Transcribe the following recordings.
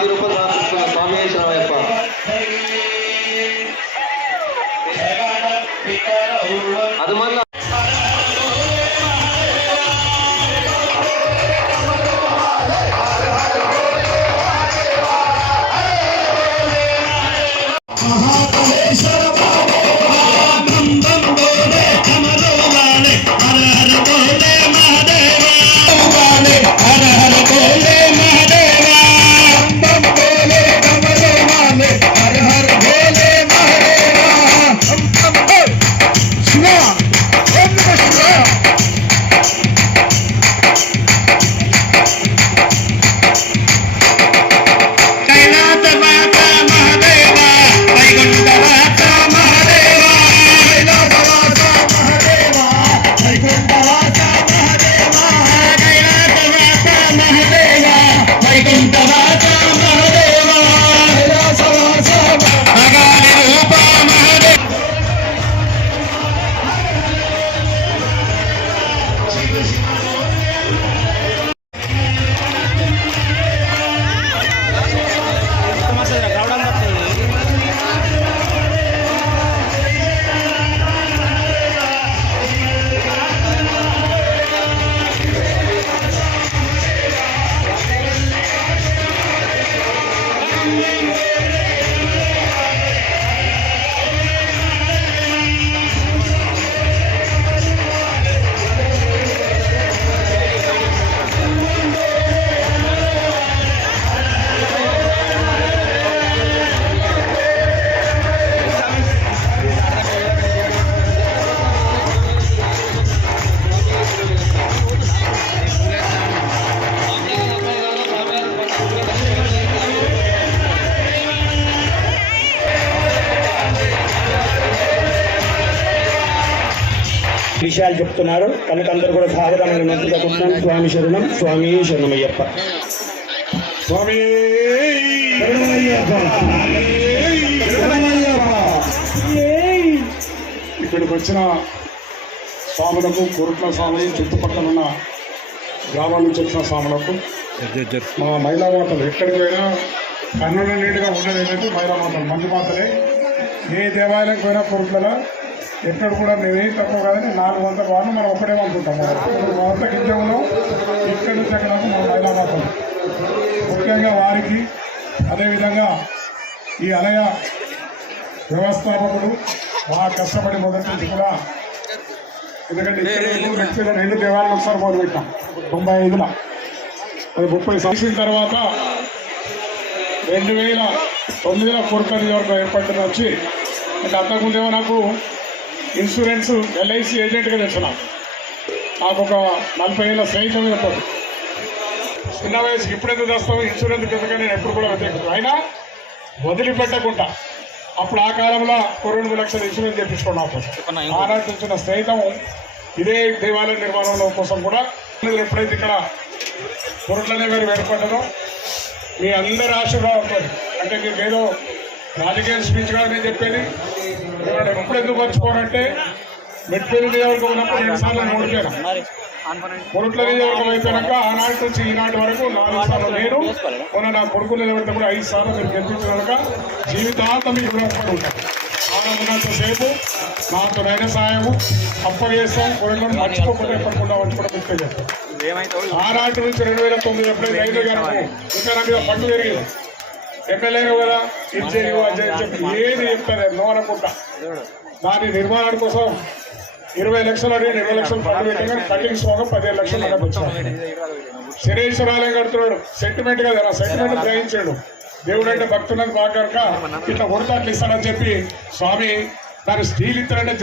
విరూప రామకృష్ణ స్వామి శరణమయ్యప్ప. అది మళ్ళా విషయాలు చెప్తున్నారు కనుక అందరూ కూడా సాధారణంగా మంచిగా కూర్చున్నాను. స్వామి శరణం, స్వామి శరణమయ్యప్ప, స్వామి ఇక్కడికి వచ్చిన స్వాములకు, కోరుట్ల స్వామి చుట్టుపక్కల ఉన్న గ్రామాల నుంచి వచ్చిన స్వాములకు, మా మహిళా మాతలు ఎక్కడికి పోయినా కన్నుల నీటిగా ఉండేది ఏంటంటే మహిళా మాతలు, మంచి మాతలే. ఏ దేవాలయం పోయినా కోరుట్లలో ఎక్కడ కూడా మేమేం తక్కువ కాదని 400 వాళ్ళు మనం ఒక్కడేమనుకుంటాం. వంత గింజంలో ఇక్కడి నుంచి అక్కడ మన మహిళా మాతలు ముఖ్యంగా వారికి, అదేవిధంగా ఈ ఆలయ వ్యవస్థాపకుడు బాగా కష్టపడి మొదటి నుంచి కూడా, ఎందుకంటే ఇక్కడ 2 దేవాలయాలు ఒకసారి మొదలుపెట్టాం 95లో. అది 30 సంవత్సరం తర్వాత 2009లో కోరుట్ల నియోజకవర్గం ఏర్పడిన వచ్చి, అంటే అంతకుముందేమో నాకు ఇన్సూరెన్స్ LIC ఏజెంట్గా తెచ్చిన నాకు ఒక 40 ఏళ్ళ స్నేహితం చెప్పదు. చిన్న వయసుకి ఇప్పుడెందుకు తెస్తాము ఇన్సూరెన్స్ కిందగా నేను ఎప్పుడు కూడా వ్యతిరేకిస్తాను. అయినా వదిలిపెట్టకుండా అప్పుడు ఆ కాలంలో 2 లక్షల ఇన్సూరెన్స్ చేయించుకున్నాం. ఆనాటి వచ్చిన స్నేహితం ఇదే దేవాలయ నిర్మాణంలో కోసం కూడా ఎప్పుడైతే ఇక్కడ కోరుట్లనే గారు ఏర్పడ్డదో మీ అందరి ఆశీర్వాదంతో, అంటే మీకు ఏదో రాజకీయ స్పీచ్ కాదు నేను చెప్పేది. ఎప్పుడు ఎందుకు మర్చిపోనంటే మెట్పల్లి నియోజకవర్గం ఉన్నప్పుడు 2 సార్లు ఓడిపోయాను. కోరుట్ల నియోజకవర్గం అయిపోయాక ఆనాటి నుంచి ఈనాటి వరకు 4 సార్లు నేను, మొన్న నా కొడుకులు నిలబెడితే కూడా 5 సార్లు మీరు గెలిపించినాక జీవితాంతం మీకు రుణపడి ఉంటాను. ఆనందంతసేపు నాకు నైన సాయము అప్పగేస్తాం, కొరకు మర్చిపోకుండా ఎప్పటికుండా వచ్చి కూడా గుర్తు చేస్తాం. ఆనాటి నుంచి 2009 ఎప్పుడైతే 5 గారు ఇంకా నా మీద పట్టు జరిగింది. ఎమ్మెల్యేను కదా ఇది చేయవు అని చెప్పి ఏది చెప్తారు నో అనుకుంటా. దాని నిర్మాణం కోసం 20 లక్షలు అడిగి 20 లక్షలు ఫండ్ పెట్టి కానీ కటింగ్స్ 15 లక్షలు మనకు వచ్చాడు. శనేశ్వరాలయం కడుతున్నాడు, సెంటిమెంట్ కదా, సెంటిమెంట్ గ్రహించాడు. దేవుడు అంటే భక్తులకు బాగా కనుక ఇట్లా కొడతాట్లు ఇస్తాడని చెప్పి స్వామి దాని స్టీల్ ఇస్తాడంటే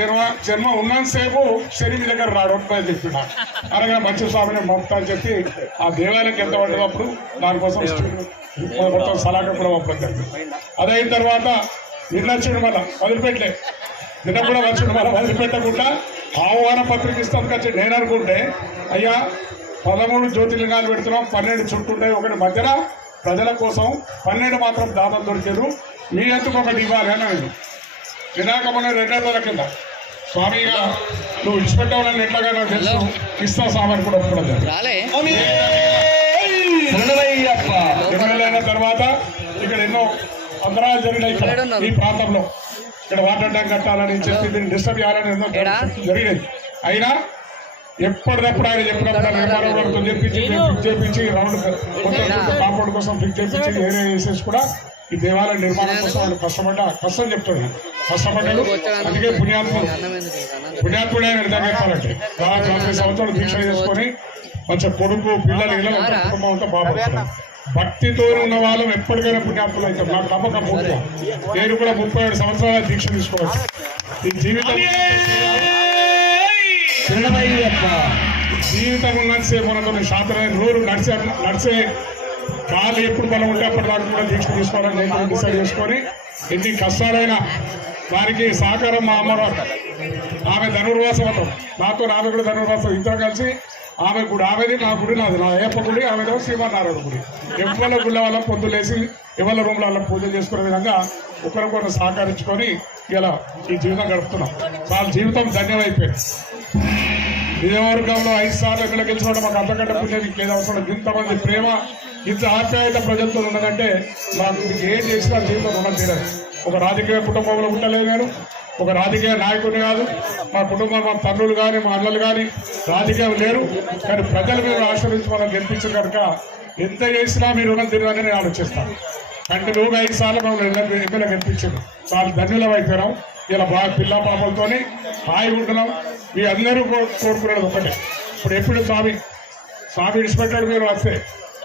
జన్మ ఉన్నంతసేపు శని మీ దగ్గర రాడు అని చెప్తున్నాడు. అలాగే మంచి స్వామిని మమతా అని చెప్పి ఆ దేవాలయం ఎంత పడ్డప్పుడు దానికోసం మొత్తం సలాక కూడా పంపుతాడు. అదైన తర్వాత నిర్లక్ష్యం మళ్ళీ వదిలిపెట్టలే, నిన్న కూడా వచ్చిండు మళ్ళీ వదిలిపెట్టకుండా ఆహ్వాన పత్రిక ఇస్తాను వచ్చి నేను అనుకుంటే అయ్యా 13 జ్యోతిర్లింగాలు పెడుతున్నాం, 12 చుట్టుంటాయి, ఒకటి మధ్యన ప్రజల కోసం 12 మాత్రం దాదాపు దొరికారు, మీ ఎందుకు ఒకటి ఇవ్వాలి అని నేను వినాకమన్న 2 రోజుల కింద స్వామిగా నువ్వు ఇచ్చిపెట్టావని ఎట్లాగా నాకు తెలుసు, ఇస్తా సామాన్ కూడా ఒప్పుకోవడం. ఎమ్మెల్యే అయిన తర్వాత అంతరాలు జరిగినాయి ఇక్కడ ఈ ప్రాంతంలో. ఇక్కడ వాటర్ ట్యాంక్ కట్టాలని చెప్పి దీన్ని డిస్టర్బ్ చేయాలని ఎన్నో జరిగినాయి. అయినా ఎప్పటికప్పుడు ఆయన చెప్పినప్పుడు నిర్మాణం వరకు చేపించి రౌండ్ కాంపౌండ్ కోసం ఫిక్స్ చేపించి ఏరియా వేసేసి కూడా ఈ దేవాలయ నిర్మాణం కోసం ఆయన కష్టం చెప్తున్నాడు. కష్టపడ్డాడు. అందుకే పుణ్యాత్ముడు ఆయన నిజంగా చెప్పాలంటే 40 సంవత్సరాలు దీక్ష చేసుకొని మంచి కొడుకు పిల్లలు ఇలా కుటుంబం అంతా బాగుపడుతున్నాడు. భక్తితో ఉన్న వాళ్ళం ఎప్పటికైనా పుణ్యాత్ములు అవుతాం. నాకు నమ్మకం పూర్తిగా. నేను కూడా 37 సంవత్సరాల దీక్ష తీసుకోవచ్చు. ఈ జీవితం ఉన్నంతసేపు మనతో శాస్త్రం నూరు నడిచే కాలు ఎప్పుడు బలం ఉంటే అప్పటి దాకా కూడా దీక్ష తీసుకోవాలని నేను డిసైడ్ చేసుకొని ఎన్ని కష్టాలైనా వారికి సహకారం మా అమ్మగారు. ఆమె ధనుర్వాసం అవుతాం. నాతో ఆమె కూడా ధనుర్వాసం. ఇద్దరు కలిసి ఆమె గుడి ఆమెది, నా గుడి నాది. నా అయ్యప్ప గుడి ఆమెదో శ్రీమన్నారాయణ గుడి. ఎవరి గుళ్ళ వల్ల పొద్దులేసి ఎవరి రూమ్ల వల్ల పూజ చేసుకునే విధంగా ఒకరికొకరు సహకరించుకొని ఇలా ఈ జీవితం గడుపుతున్నాం. వాళ్ళ జీవితం ధన్యమైపోయింది. నిజవర్గంలో 5 సార్లు ఎమ్మెల్యే గెలుచుకోవడం మాకు అంతకంటే పుణ్యం ఇంకేది అవసరం. ఇంతమంది ప్రేమ, ఇంత ఆప్యాయత ప్రజలతో ఉన్నదంటే మాకు ఏం చేసినా జీవితం రుణం తీరదు. ఒక రాజకీయ కుటుంబంలో ఉండలేదు నేను. ఒక రాజకీయ నాయకుడిని కాదు. మా కుటుంబం, మా తల్లులు కానీ మా అన్నలు కానీ రాజకీయం లేరు. కానీ ప్రజలు మీరు ఆశ్రయించి మనం గెలిపించారు కనుక ఎంత చేసినా మీరు రుణం తీరదని నేను ఆలోచిస్తాను. కంటిన్యూగా 5 సార్లు మనం ఎమ్మెల్యే గెలిపించారు. చాలా ధన్యులం అయిపోయినాం. ఇలా బాగా పిల్ల పాపలతో హాయిగా ఉంటున్నాం. మీ అందరూ కోరుకునేది ఒకటే. ఇప్పుడు ఎప్పుడు స్వామి విడిచిపెట్టాడు. మీరు వస్తే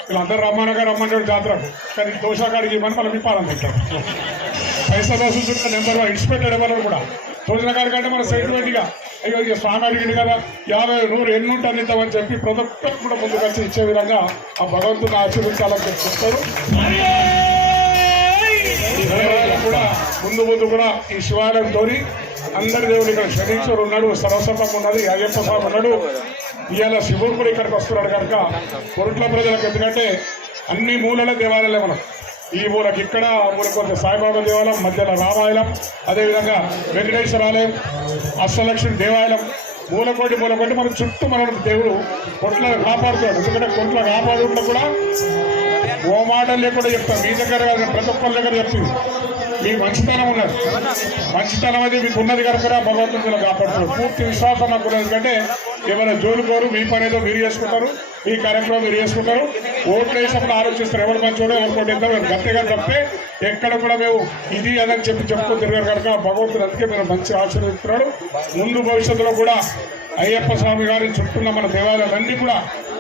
వీళ్ళందరూ రమ్మన్నాడు జాతరకు. కానీ దోషాకాడికి ఇవ్వని మనం విప్పాలని పెట్టారు. పైసా దోషున్న నెంబర్ విడిచిపెట్టాడు ఎవరు కూడా. తోచిన కాడి కంటే మన సెంటిమెంట్గా అయ్యో ఇక స్వామి అడిగింది కదా 50, 100 ఎన్ని ఉంటాను ఇద్దామని చెప్పి ప్రతి ఒక్కరు కూడా ముందుకు వచ్చి ఇచ్చే విధంగా ఆ భగవంతుని ఆశీర్వించాలని చెప్తారు. కూడా ముందు కూడా ఈ శివాలయంతో అందరి దేవుడు ఇక్కడ శనీశ్వరుడు ఉన్నాడు, సరస్వతం ఉన్నది, అయ్యప్ప స్వామి ఉన్నాడు. ఇవాళ శివుడు కూడా ఇక్కడికి వస్తున్నాడు కనుక కొరుట్ల ప్రజలకు ఎందుకంటే అన్ని మూలల దేవాలయాలే మనం. ఈ మూలకి ఇక్కడ, ఆ మూల కొంత సాయిబాబా దేవాలయం, మధ్యలో రామాయణం, అదేవిధంగా వెంకటేశ్వర ఆలయం, అష్టలక్ష్మి దేవాలయం, మూలకోటి మన చుట్టూ మన దేవుడు కొట్ల కాపాడుతాడు. ఎందుకంటే కొట్ల కాపాడుకుంటూ కూడా ఓ మాటలు లేకుండా చెప్తాను. మీ దగ్గర ప్రతి ఒక్కరి దగ్గర చెప్తుంది. మీ మంచితనం ఉన్నది. మంచితనం అది మీకు ఉన్నది కనుక భగవంతుడు కాపాడుతాడు. పూర్తి విశ్వాసం నాకు ఉన్నది. ఎందుకంటే ఏమైనా జోలుకోరు. మీ పని ఏదో మీరు చేసుకుంటారు, మీ కార్యక్రమం మీరు చేసుకుంటారు. ఓట్లు వేసినప్పుడు ఆలోచిస్తారు ఎవరు మంచోడో ఎవరికోటి వెళ్తారు. గట్టిగా తప్పితే ఎక్కడ కూడా మేము ఇది అదని చెప్పుకో తిరిగారు కనుక భగవంతుడు అందుకే మీరు మంచి ఆశీర్వదిస్తున్నాడు. ముందు భవిష్యత్తులో కూడా అయ్యప్ప స్వామి గారి చుట్టూన్న మన దేవాలయాలన్నీ కూడా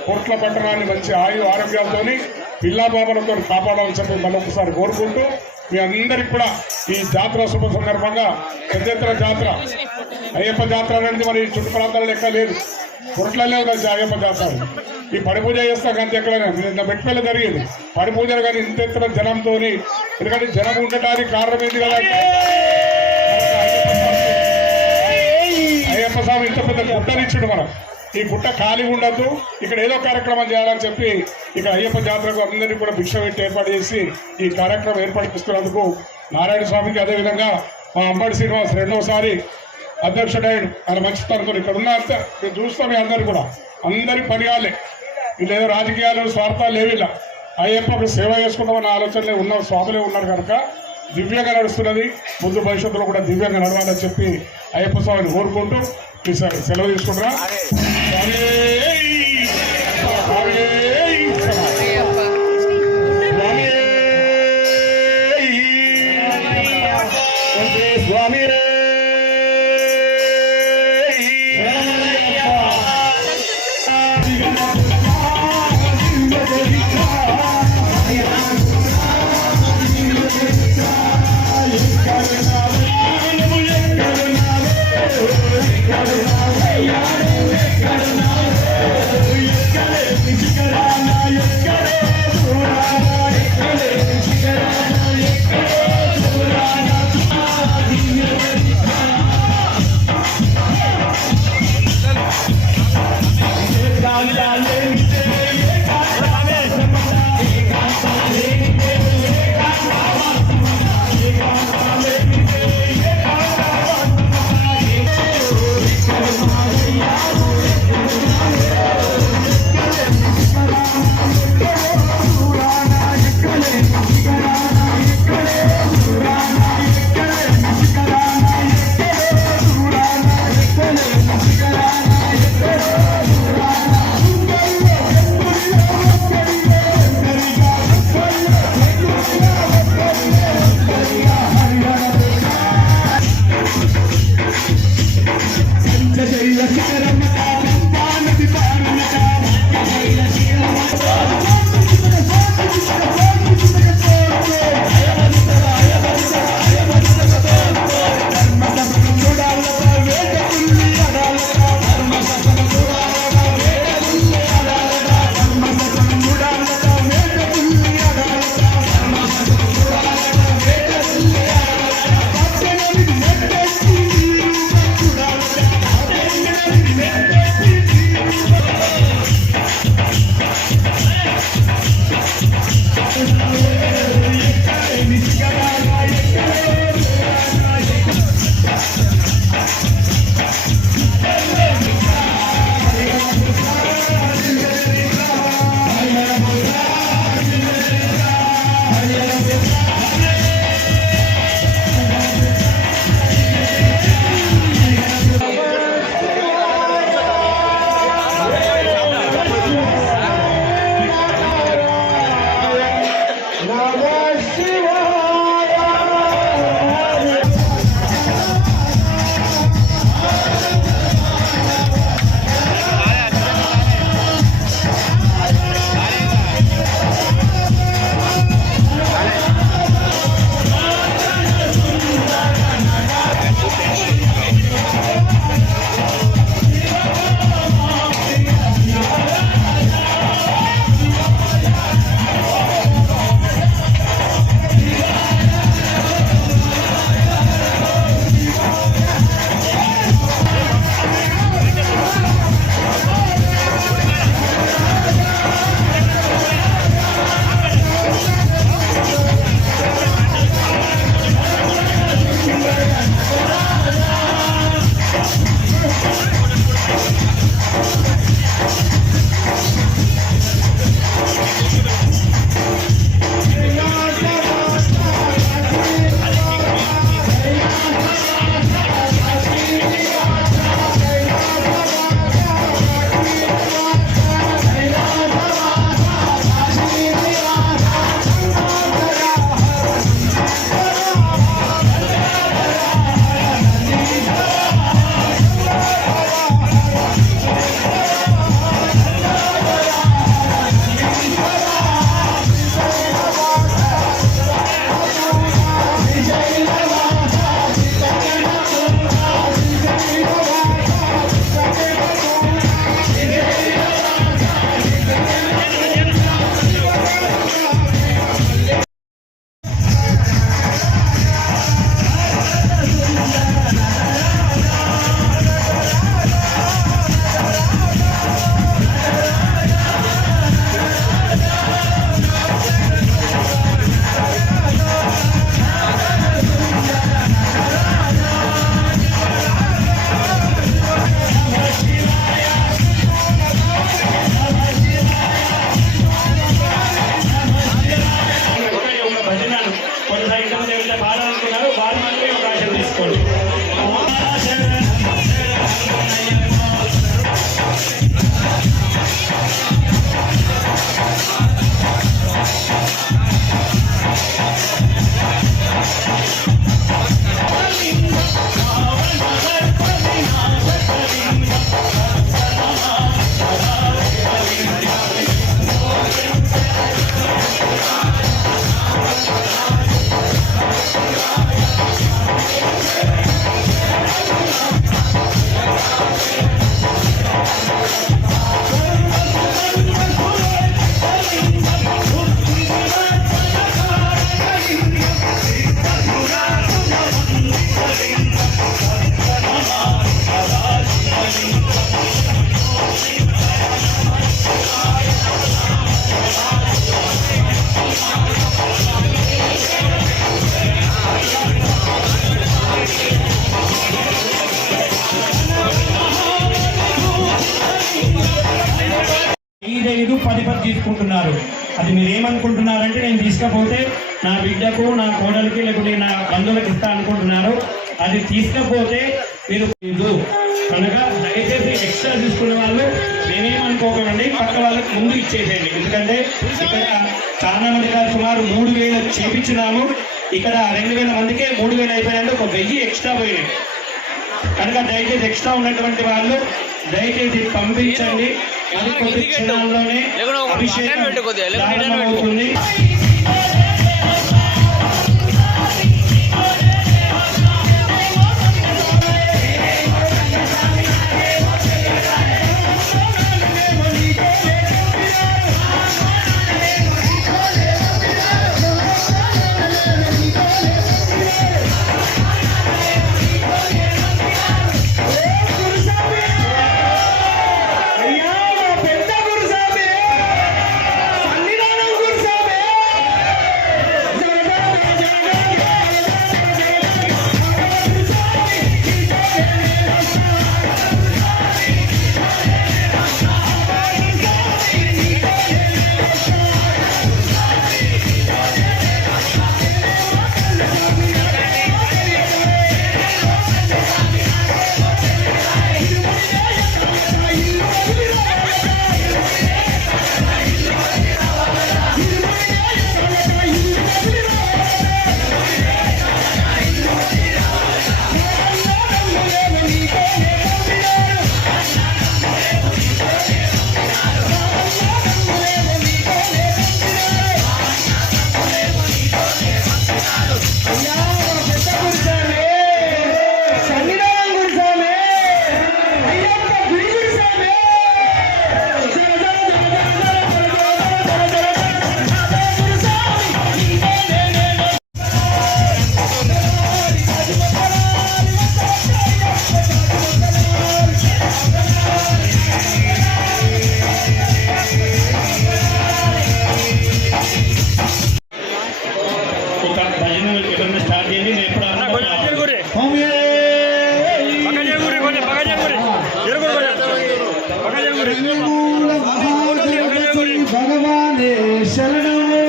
కోట్ల పట్టణాన్ని మంచి ఆరోగ్యాలతో పిల్లా బాబలతో కాపాడాలని చెప్పి మళ్ళొకసారి కోరుకుంటూ మీ అందరికి కూడా ఈ జాతర శుభ సందర్భంగా పెద్ద ఎత్తున జాతర అయ్యప్ప జాతర అనేది మరి చుట్టు ప్రాంతాల్లో ఎక్కడ లేదు. కొరట్లలో కలిసి అయ్యప్ప జాతర ఈ పడి పూజ చేస్తాం కానీ ఎక్కడైనా నిన్న మెట్పల్లి జరిగేది పడి పూజలు కానీ ఇంత ఎత్తున జనంతో. ఎందుకంటే జనం ఉండటానికి కారణం ఏంటి కదా అయ్యప్ప స్వామి ఇంత పెద్ద గుట్టనిచ్చుడు. మనం ఈ గుట్ట ఖాళీ ఉండద్దు, ఇక్కడ ఏదో కార్యక్రమం చేయాలని చెప్పి ఇక్కడ అయ్యప్ప జాతరకు అందరినీ కూడా భిక్ష పెట్టి ఏర్పాటు చేసి ఈ కార్యక్రమం ఏర్పాటు చేసుకున్నందుకు నారాయణ స్వామికి, అదేవిధంగా మా అంబడి శ్రీనివాస్ రెండోసారి అధ్యక్షుడైన ఆయన మంచితనంతో ఇక్కడ ఉన్న మేము చూస్తాం. అందరు కూడా అందరి పనియాలే, వీళ్ళేదో రాజకీయాలు స్వార్థాలు లేవిలా అయ్యప్ప సేవ చేసుకుంటామన్న ఆలోచనలే ఉన్న స్వాములే ఉన్నారు కనుక దివ్యంగా నడుస్తున్నది. ముందు భవిష్యత్తులో కూడా దివ్యంగా నడవాలని చెప్పి అయ్యప్ప స్వామిని కోరుకుంటూ సెలవు తీసుకుంటారా. స్వామి కరుణాలే శివాయ. ఐదు 10 తీసుకుంటున్నారు. అది మీరు ఏమనుకుంటున్నారంటే నేను తీసుకపోతే నా బిడ్డకు నా కోడలికి లేకుంటే నా బంధువులకు ఇస్తా అనుకుంటున్నారు. అది తీసుకపోతే మీరు కనుక దయచేసి ఎక్స్ట్రా తీసుకునే వాళ్ళు నేనేమనుకోకండి, పక్క వాళ్ళకి ముందు ఇచ్చేసేయండి. ఎందుకంటే ఇక్కడ చాలా మంది కాదు, సుమారు 3000 చేపించినాము. ఇక్కడ 2000 మందికే 3000 అయిపోయాయంటే ఒక 1000 ఎక్స్ట్రా పోయినాయి. కనుక దయచేసి ఎక్స్ట్రా ఉన్నటువంటి వాళ్ళు దయచేసి పంపించండి. అది కొద్ది క్షణాల్లోనే అభిషేకం ప్రారంభమవుతుంది. దీన్ని నేను ఎప్పుడు భగవానే శరణము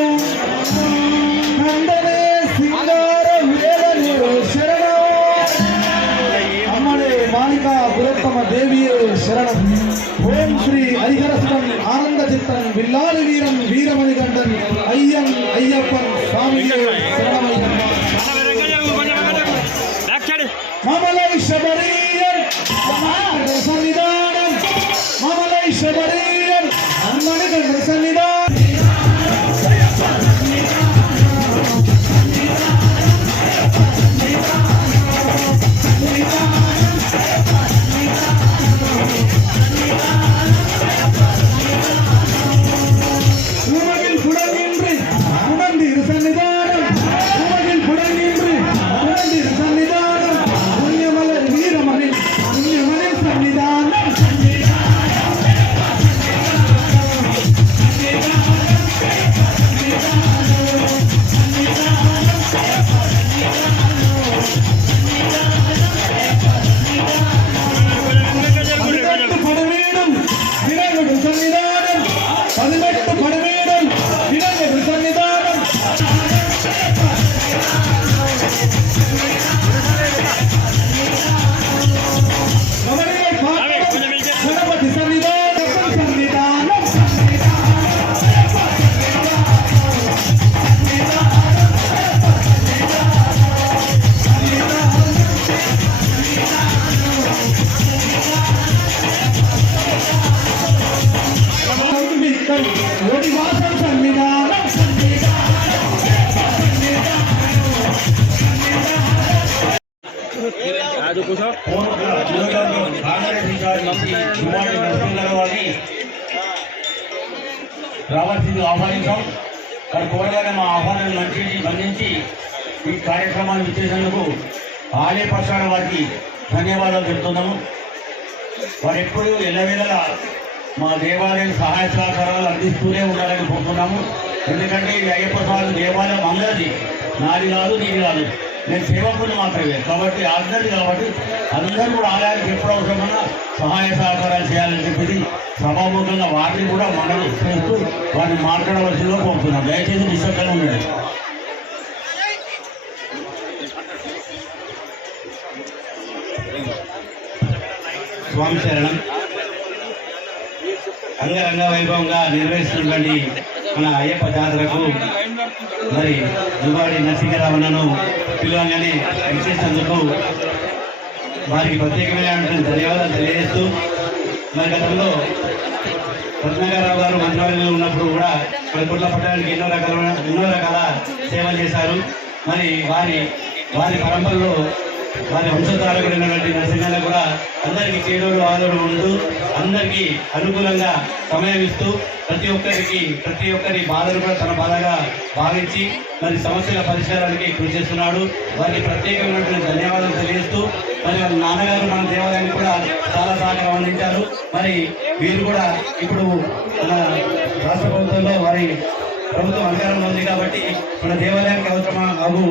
నందనే సింగార వేదనే శరణం అమ్మడే మాలికా పురోత్తమ దేవియే శరణం ఓం శ్రీ హరిహరస్తం ఆనంద చిత్తం విల్లాలి వీరం వీరమణి గంటన్ అయ్యన్ అయ్యప్పన్ స్వామి శరణమయ్యప్ప మమలై శబరీయన్ సన్నిధానం మమలై శబరీయన్ మణికంఠ సన్నిధానం உலகில் புடங்கின்றி உணர்ந்தீர் சன்னிதானம் உலகில் புடங்கின்றி உணர்ந்தீர் சன்னிதானம் புண்ணியமலர் வீரமணி புண்ணியமணி சன்னிதானம் பதினெட்டு படவேடும் விலங்குடு சன்னிதானம் 18 படவேடும் விலங்குடு சன்னிதானம் கவனியை பார்க்கும் கணபதி சன்னிதானம் சன்னிதானம் ఒడివాసం సన్నిధానం రావాల్సింది ఆహ్వానించాం కానీ కోరగానే మా ఆహ్వానాన్ని మన్నించి ఈ కార్యక్రమాన్ని ఇచ్చేందుకు ఆలయ పక్షాన వారికి ధన్యవాదాలు చెప్తున్నాము. వారు ఎప్పుడు ఎల్లవేళలా మా దేవాలయం సహాయ సహకారాలు అందిస్తూనే ఉండాలని కోరుతున్నాము. ఎందుకంటే ఇది అయ్యప్ప స్వామి దేవాలయం అందరిది, నాది కాదు నీది కాదు, నేను సేవకుని మాత్రమే కాబట్టి అందరిది కాబట్టి అందరూ కూడా ఆలయానికి ఎప్పుడు అవసరమన్నా సహాయ సహకారాలు చేయాలని చెప్పి సభాముఖంగా వాటిని కూడా మనం చేస్తూ వారిని మాట్లాడవలసిందిగా కోరుతున్నాం. దయచేసి నిశ్శబ్దంగా ఉండండి. స్వామి శరణం. అంగరంగ వైభవంగా నిర్వహిస్తున్నటువంటి మన అయ్యప్ప జాతరకు మరి దుబాడి నరసింహరావణను పిలవగానే విచ్చేసినందుకు వారికి ప్రత్యేకమైనటువంటి ధన్యవాదాలు తెలియజేస్తూ మరి గతంలో రత్నాకరరావు గారు మంత్రివర్గంలో ఉన్నప్పుడు కూడా మరి కుట్ల పట్టడానికి ఎన్నో రకాల సేవలు చేశారు. మరి వారి పరంపరలో వారి వంశధారకుడైనటువంటి నరసింహ కూడా అందరికీ చేదోడు ఆదోడు ఉంటూ అందరికీ అనుకూలంగా సమయం ఇస్తూ ప్రతి ఒక్కరి బాధను కూడా తన బాధగా భావించి మరి సమస్యల పరిష్కారానికి కృషి చేస్తున్నాడు. వారికి ప్రత్యేకమైనటువంటి ధన్యవాదాలు తెలియజేస్తూ మరి వాళ్ళ నాన్నగారు మన దేవాలయానికి కూడా చాలా సహకారం అందించారు. మరి వీరు కూడా ఇప్పుడు మన రాష్ట్ర ప్రభుత్వంలో వారి ప్రభుత్వం అధికారంలో ఉంది కాబట్టి మన దేవాలయానికి అవసరమగు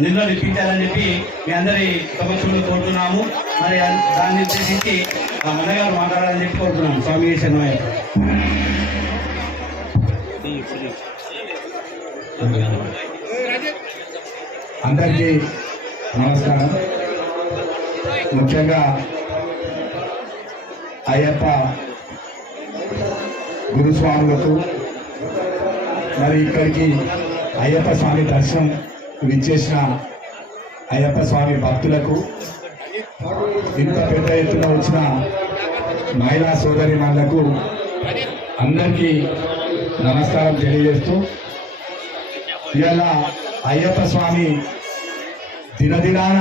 నిధులు ఇప్పించాలని చెప్పి మీ అందరి సమక్షంలో కోరుతున్నాము. మరి దాన్ని ఉద్దేశించి ఆ అన్నగారు మాట్లాడాలని చెప్పి కోరుతున్నాము. స్వామి శరణమయ్య. అందరికీ నమస్కారం. ముఖ్యంగా అయ్యప్ప గురుస్వాములకు మరి ఇక్కడికి అయ్యప్ప స్వామి దర్శనం విచ్చేసిన అయ్యప్ప స్వామి భక్తులకు, ఇంత పెద్ద ఎత్తున వచ్చిన మహిళా సోదరిమణులకు అందరికీ నమస్కారం తెలియజేస్తూ, ఇవాళ అయ్యప్ప స్వామి దినదినాన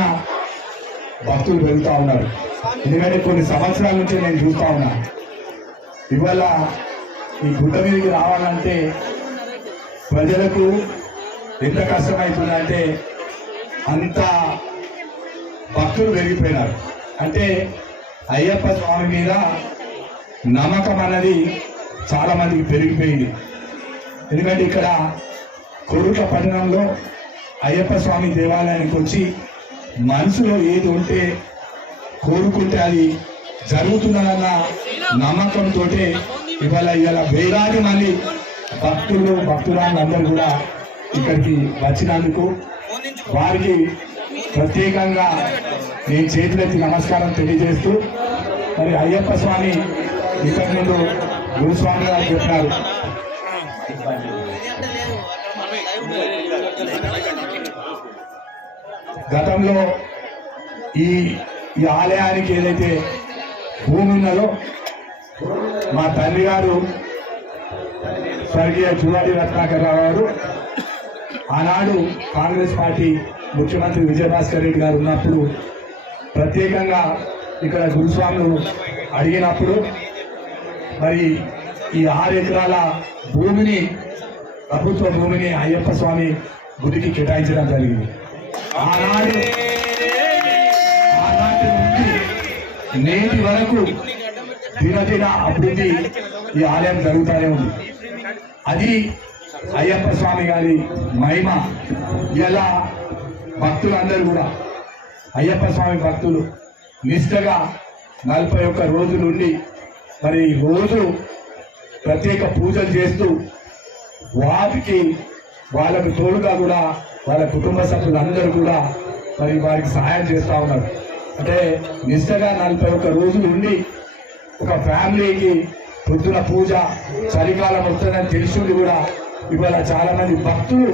భక్తులు పెరుగుతూ ఉన్నారు. ఎందుకంటే కొన్ని సంవత్సరాల నుంచి నేను చూస్తూ ఉన్నా. ఇవాళ ఈ గుట్ట మీదకి రావాలంటే ప్రజలకు ఎంత కష్టమవుతుందంటే అంత భక్తులు పెరిగిపోయినారు. అంటే అయ్యప్ప స్వామి మీద నమ్మకం అన్నది చాలా మందికి పెరిగిపోయింది. ఎందుకంటే ఇక్కడ కొరుట్ల పట్టణంలో అయ్యప్ప స్వామి దేవాలయానికి వచ్చి మనసులో ఏది ఉంటే కోరుకుంటే అది జరుగుతున్నదన్న నమ్మకంతో ఇవాళ వేలాది మంది భక్తురాళ్ళందరూ కూడా ఇక్కడికి వచ్చినందుకు వారికి ప్రత్యేకంగా నేను చేతులెత్తి నమస్కారం తెలియజేస్తూ, మరి అయ్యప్ప స్వామి ఇంతకు ముందు గురుస్వామి గారు చెప్పినారు, గతంలో ఈ ఆలయానికి ఏదైతే భూమి ఉన్నదో మా తండ్రి గారు స్వర్గీయ జువాడి రత్నాకర్ రావు గారు ఆనాడు కాంగ్రెస్ పార్టీ ముఖ్యమంత్రి విజయభాస్కర్ రెడ్డి గారు ఉన్నప్పుడు ప్రత్యేకంగా ఇక్కడ గురుస్వాములు అడిగినప్పుడు మరి ఈ 6 ఎకరాల భూమిని, ప్రభుత్వ భూమిని అయ్యప్ప స్వామి గుడికి కేటాయించడం జరిగింది. ఆనాటి నుండి నేటి వరకు దినదిన అభివృద్ధి ఈ ఆలయం జరుగుతూనే ఉంది. అది అయ్యప్ప స్వామి గారి మహిమ. ఇలా భక్తులందరూ కూడా అయ్యప్ప స్వామి భక్తులు నిష్ఠగా 41 రోజుల నుండి మరి రోజు ప్రత్యేక పూజలు చేస్తూ వాళ్ళకు తోడుగా కూడా వాళ్ళ కుటుంబ సభ్యులందరూ కూడా మరి వారికి సహాయం చేస్తూ ఉన్నారు. అంటే నిష్ఠగా 41 రోజులు ఉండి ఒక ఫ్యామిలీకి పొద్దున పూజ, చలికాలం వస్తుందని తెలిసింది కూడా ఇవాళ చాలా మంది భక్తులు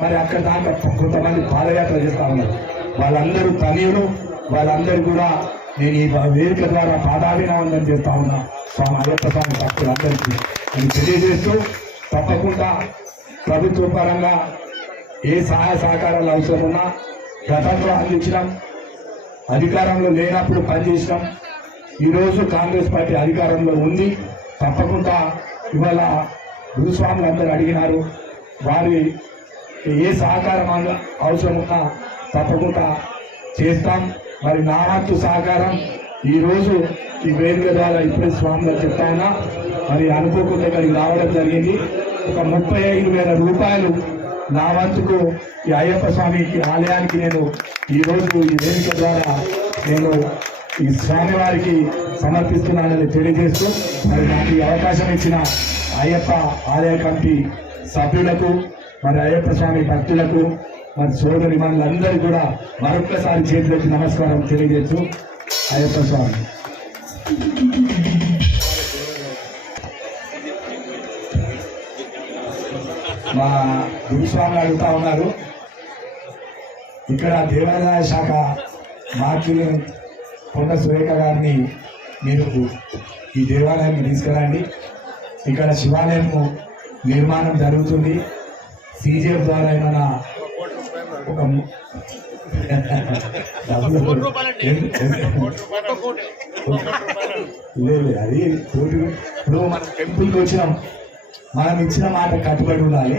మరి అక్కడ దాకా కొంతమంది పాదయాత్ర చేస్తూ ఉన్నారు. వాళ్ళందరూ తనయులు, వాళ్ళందరూ కూడా నేను ఈ వేదిక ద్వారా పాదాభినవందనం చేస్తా ఉన్నా స్వామి అయ్యప్ప స్వామి భక్తులందరికీ అని తెలియజేస్తూ, తప్పకుండా ప్రభుత్వ పరంగా ఏ సహాయ సహకారాలు అవసరం ఉన్నా గతంలో అందించడం, అధికారంలో లేనప్పుడు పనిచేసినాం. ఈరోజు కాంగ్రెస్ పార్టీ అధికారంలో ఉంది. తప్పకుండా ఇవాళ గురుస్వాములు అందరూ అడిగినారు, వారి ఏ సహకారం అవసరం ఉన్నా తప్పకుండా చేస్తాం. మరి నా వంతు సహకారం ఈరోజు ఈ వేదిక ద్వారా ఇప్పుడే స్వామిగా చెప్తా ఉన్నా. మరి అనుకోకుండా ఇక్కడికి రావడం జరిగింది. ఒక 35,000 రూపాయలు నా వంతుకు ఈ అయ్యప్ప స్వామికి ఆలయానికి నేను ఈరోజు ఈ వేదిక ద్వారా నేను ఈ స్వామివారికి సమర్పిస్తున్నానని తెలియజేస్తూ, మరి నాకు ఈ అవకాశం ఇచ్చిన అయ్యప్ప ఆలయ కమిటీ సభ్యులకు, మరి అయ్యప్ప స్వామి భక్తులకు, మరి సోదరి మనులందరూ కూడా మరొక్కసారి చేతులెత్తి నమస్కారం తెలియజేస్తూ, అయ్యప్ప స్వామి. మా గురుస్వామి అడుగుతా ఉన్నారు, ఇక్కడ దేవాదాయ శాఖ మార్చులు కొండ సురేఖ గారిని మీరు ఈ దేవాలయాన్ని తీసుకురండి, ఇక్కడ శివాలయం నిర్మాణం జరుగుతుంది, సీజీఎఫ్ ద్వారా ఏమైనా ఒక లేదు అది ఇప్పుడు మనం టెంపుల్కి వచ్చినాం, మనం ఇచ్చిన మాట కట్టుబడి ఉండాలి.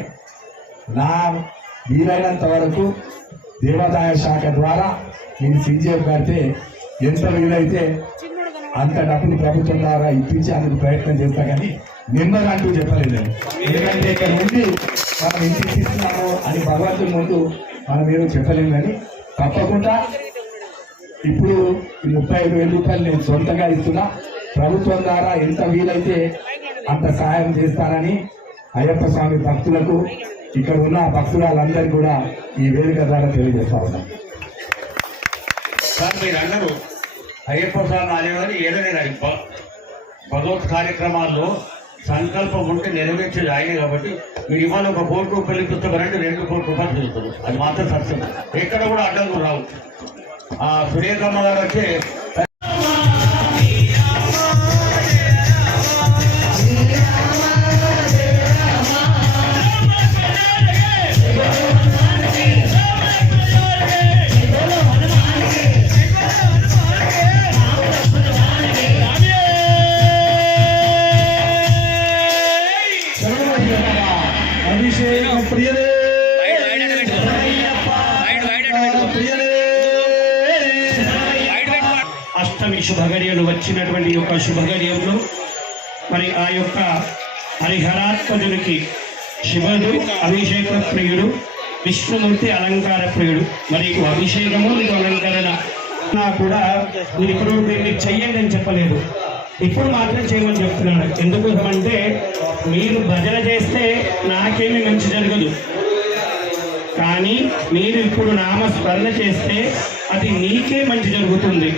నా వీలైనంత వరకు దేవాదాయ శాఖ ద్వారా నేను సీజీఎఫ్ కడితే ఎంత వీలైతే అంత డబ్బులు ప్రభుత్వం ద్వారా ఇప్పించి అందుకు ప్రయత్నం చేస్తా, కానీ నెంబర్ అంటూ చెప్పలేదు. ఎందుకంటే ఇక్కడ ఉండి మనం ఇంటికి ఇస్తున్నాము అని భగవంతుని ముందు మనం ఏదో చెప్పలేము. కానీ తప్పకుండా ఇప్పుడు 35,000 రూపాయలు నేను సొంతంగా ఇస్తున్నా, ప్రభుత్వం ద్వారా ఎంత వీలైతే అంత సహాయం చేస్తానని అయ్యప్ప స్వామి భక్తులకు, ఇక్కడ ఉన్న భక్తులందరికీ కూడా ఈ వేదిక ద్వారా తెలియజేస్తా ఉన్నాం. సార్ మీరు అన్నారు అయ్యప్ప స్వామి ఆలయాన్ని ఏదైనా భగవత్ కార్యక్రమాల్లో సంకల్పం ఉంటే నెరవేర్చేది ఆయనే. కాబట్టి మీరు ఇవాళ 1 కోటి రూపాయలు పుస్తకాలంటే 2 కోట్ల రూపాయలు చదువుతారు, అది మాత్రం సత్యం. ఎక్కడ కూడా అడ్డంకులు రావు. సురేఖమ్మ గారు వచ్చే అభిషేక ప్రియలే అష్టమి శుభగడియలు వచ్చినటువంటి యొక్క శుభగడియంలో మరి ఆ యొక్క హరిహరాత్మజునికి శివుడు అభిషేక ప్రియుడు విష్ణుమూర్తి అలంకార ప్రియుడు. మరి నీకు అభిషేకము నీకు అలంకరణ కూడా నేను ఇప్పుడు మీరు చెయ్యండి అని చెప్పలేదు, ఇప్పుడు మాత్రం చేయమని చెప్తున్నాను. ఎందుకోసం అంటే మీరు భజన చేస్తే నాకేమీ మంచి జరగదు, కానీ మీరు ఇప్పుడు నామస్మరణ చేస్తే అది నీకే మంచి జరుగుతుంది.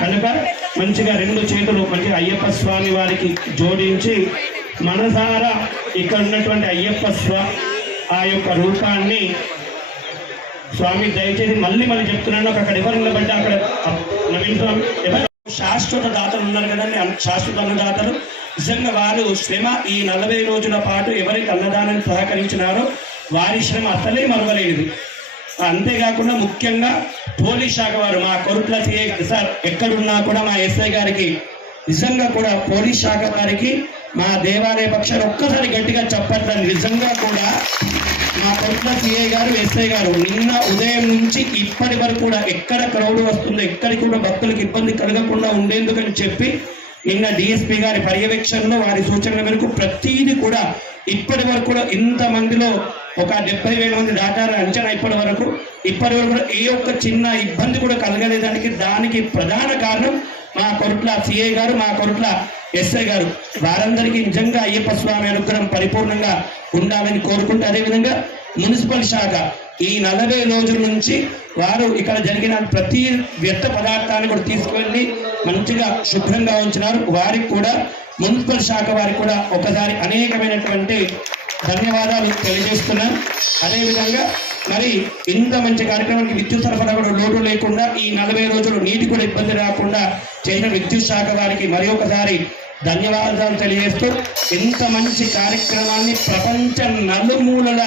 కనుక మంచిగా రెండు చేతులు మంచిగా అయ్యప్ప స్వామి వారికి జోడించి మనసారా ఇక్కడ ఉన్నటువంటి అయ్యప్ప ఆ యొక్క రూపాన్ని స్వామి దయచేసి మళ్ళీ చెప్తున్నాను. అక్కడ ఎవరు నిలబడ్డా అక్కడ నవీన్ స్వామి ఎవరు శాశ్వత దాతలు ఉన్నారు కదండి, శాశ్వత అన్నదాతలు. నిజంగా వారు శ్రమ ఈ 40 రోజుల పాటు ఎవరైతే అన్నదానాన్ని సహకరించినారో వారి శ్రమ అసలే మరవలేదు. అంతేకాకుండా ముఖ్యంగా పోలీస్ శాఖ వారు మా కొరుట్ల సిఐ సార్ ఎక్కడున్నా కూడా మా ఎస్ఐ గారికి నిజంగా కూడా పోలీస్ శాఖ వారికి మా దేవాలయ పక్షాలు ఒక్కసారి గట్టిగా చెప్పట్లేదు. నిజంగా కూడా మా కొరుట్ల సిఐ గారు ఎస్ఐ గారు నిన్న ఉదయం నుంచి ఇప్పటి వరకు కూడా ఎక్కడ క్రౌడ్ వస్తుందో ఎక్కడికి కూడా భక్తులకు ఇబ్బంది కలగకుండా ఉండేందుకని చెప్పి నిన్న డిఎస్పీ గారి పర్యవేక్షణలో వారి సూచనల మేరకు ప్రతిదీ కూడా ఇప్పటి వరకు కూడా ఇంతమందిలో ఒక 70,000 మంది దాటారు అంచనా. ఇప్పటి వరకు కూడా ఏ ఒక్క చిన్న ఇబ్బంది కూడా కలగలేదానికి దానికి ప్రధాన కారణం మా కొరుట్ల సిఐ గారు, మా కొరుట్ల ఎస్ఐ గారు. వారందరికీ నిజంగా అయ్యప్ప స్వామి అనుగ్రహం పరిపూర్ణంగా ఉండాలని కోరుకుంటూ, అదేవిధంగా మున్సిపల్ శాఖ ఈ 40 రోజుల నుంచి వారు ఇక్కడ జరిగిన ప్రతి వ్యర్థ పదార్థాన్ని కూడా తీసుకువెళ్ళి మంచిగా శుభ్రంగా ఉంచినారు. వారికి కూడా మున్సిపల్ శాఖ వారికి కూడా ఒకసారి అనేకమైనటువంటి ధన్యవాదాలు తెలియజేస్తున్నాం. అదేవిధంగా మరి ఇంత మంచి కార్యక్రమానికి విద్యుత్ సరఫరా కూడా లోటు లేకుండా ఈ 40 రోజులు నీటి కూడా ఇబ్బంది రాకుండా చేసిన విద్యుత్ శాఖ వారికి మరి ఒకసారి ధన్యవాదాలు తెలియజేస్తూ ఇంత మంచి కార్యక్రమాన్ని ప్రపంచ నలుమూలల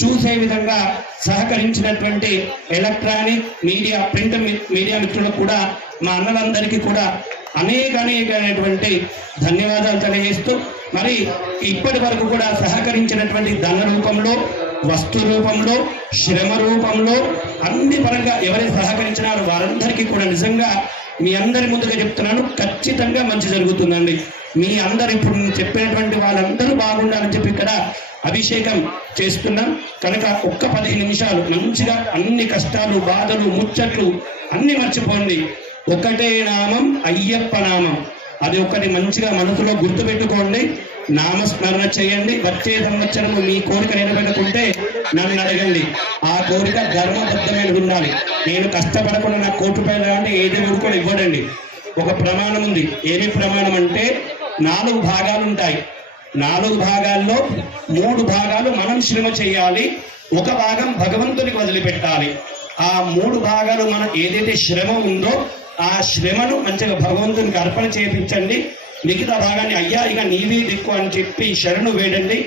చూసే విధంగా సహకరించినటువంటి ఎలక్ట్రానిక్ మీడియా, ప్రింట్ మీడియా మిత్రులకు కూడా మా అన్నలందరికీ కూడా అనేకమైనటువంటి ధన్యవాదాలు తెలియజేస్తూ మరి ఇప్పటి వరకు కూడా సహకరించినటువంటి ధన రూపంలో, వస్తు రూపంలో, శ్రమ రూపంలో అన్ని పరంగా ఎవరైతే సహకరించినారో వారందరికీ కూడా నిజంగా మీ అందరి ముందుగా చెప్తున్నాను, ఖచ్చితంగా మంచి జరుగుతుందండి. మీ అందరు ఇప్పుడు చెప్పినటువంటి వాళ్ళందరూ బాగుండాలని చెప్పి ఇక్కడ అభిషేకం చేస్తున్నాం. కనుక ఒక్క 15 నిమిషాలు మంచిగా అన్ని కష్టాలు, బాధలు, ముచ్చట్లు అన్ని మర్చిపోండి. ఒకటే నామం అయ్యప్ప నామం, అది ఒకటి మంచిగా మనసులో గుర్తుపెట్టుకోండి. నామస్మరణ చేయండి. వచ్చే సంవత్సరము మీ కోరిక నిలబెట్టుకుంటే నన్ను అడగండి. ఆ కోరిక ధర్మబద్ధమైన ఉండాలి. నేను కష్టపడకుండా నాకు కోటి రూపాయలు అంటే ఏది కూడా ఇవ్వడండి. ఒక ప్రమాణం ఉంది. ఏమి ప్రమాణం అంటే 4 భాగాలు ఉంటాయి. 4 భాగాల్లో 3 భాగాలు మనం శ్రమ చేయాలి, ఒక భాగం భగవంతునికి వదిలిపెట్టాలి. ఆ 3 భాగాలు మనం ఏదైతే శ్రమ ఉందో ఆ శ్రమను మంచిగా భగవంతునికి అర్పణ చేయించండి. మిగతా భాగాన్ని అయ్యా ఇక నీవే దిక్కు అని చెప్పి శరణు వేడండి.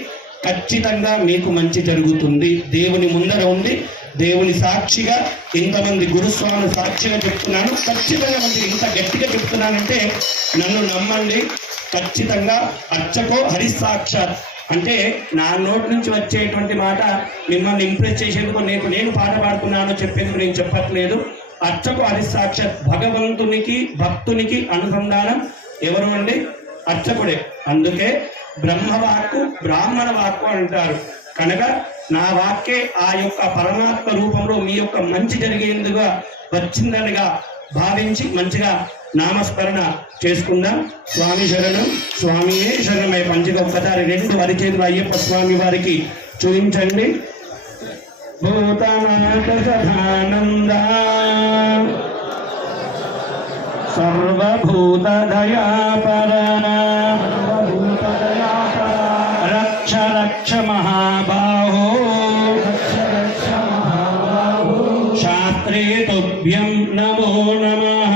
ఖచ్చితంగా మీకు మంచి జరుగుతుంది. దేవుని ముందర ఉంది, దేవుని సాక్షిగా ఇంతమంది గురుస్వామి సాక్షిగా చెప్తున్నాను. ఖచ్చితంగా మంచి ఇంత గట్టిగా చెప్తున్నానంటే నన్ను నమ్మండి. ఖచ్చితంగా అర్చకో హరిసాక్షాత్ అంటే నా నోటి నుంచి వచ్చేటువంటి మాట మిమ్మల్ని ఇంప్రెస్ చేసేందుకు నేను పాట పాడుతున్నానో చెప్పేందుకు నేను చెప్పట్లేదు. అర్చకు హరిసాక్షాత్ భగవంతునికి భక్తునికి అనుసంధానం ఎవరు అండి? అర్చకుడే. అందుకే బ్రహ్మవాక్కు బ్రాహ్మణ వాక్కు అంటారు. కనుక నా వాక్కే ఆ యొక్క పరమాత్మ రూపంలో మీ యొక్క మంచి జరిగేందుగా వచ్చిందనిగా భావించి మంచిగా నామస్మరణ చేసుకుందాం. స్వామి శరణం, స్వామియే శరణమై మంచిగా ఒక్కసారి 2 అరిచేతులు అయ్యప్ప స్వామి వారికి చూపించండి. భూతనాథ సదానంద సర్వభూత దయాపర రక్ష రక్ష మహాబాహో శాస్త్రే తుభ్యం నమో నమః.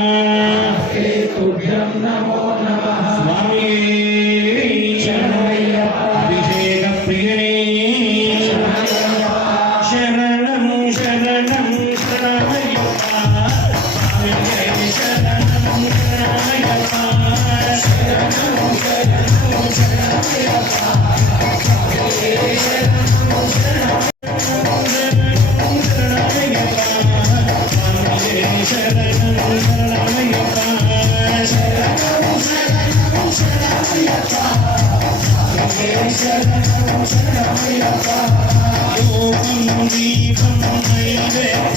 స్వామి అభిషేక ప్రియనే శరణం శరణం శరణమయ్యప్ప. శరణం శరణమయ్యప్ప. శరణం శరణమయ్యప్ప.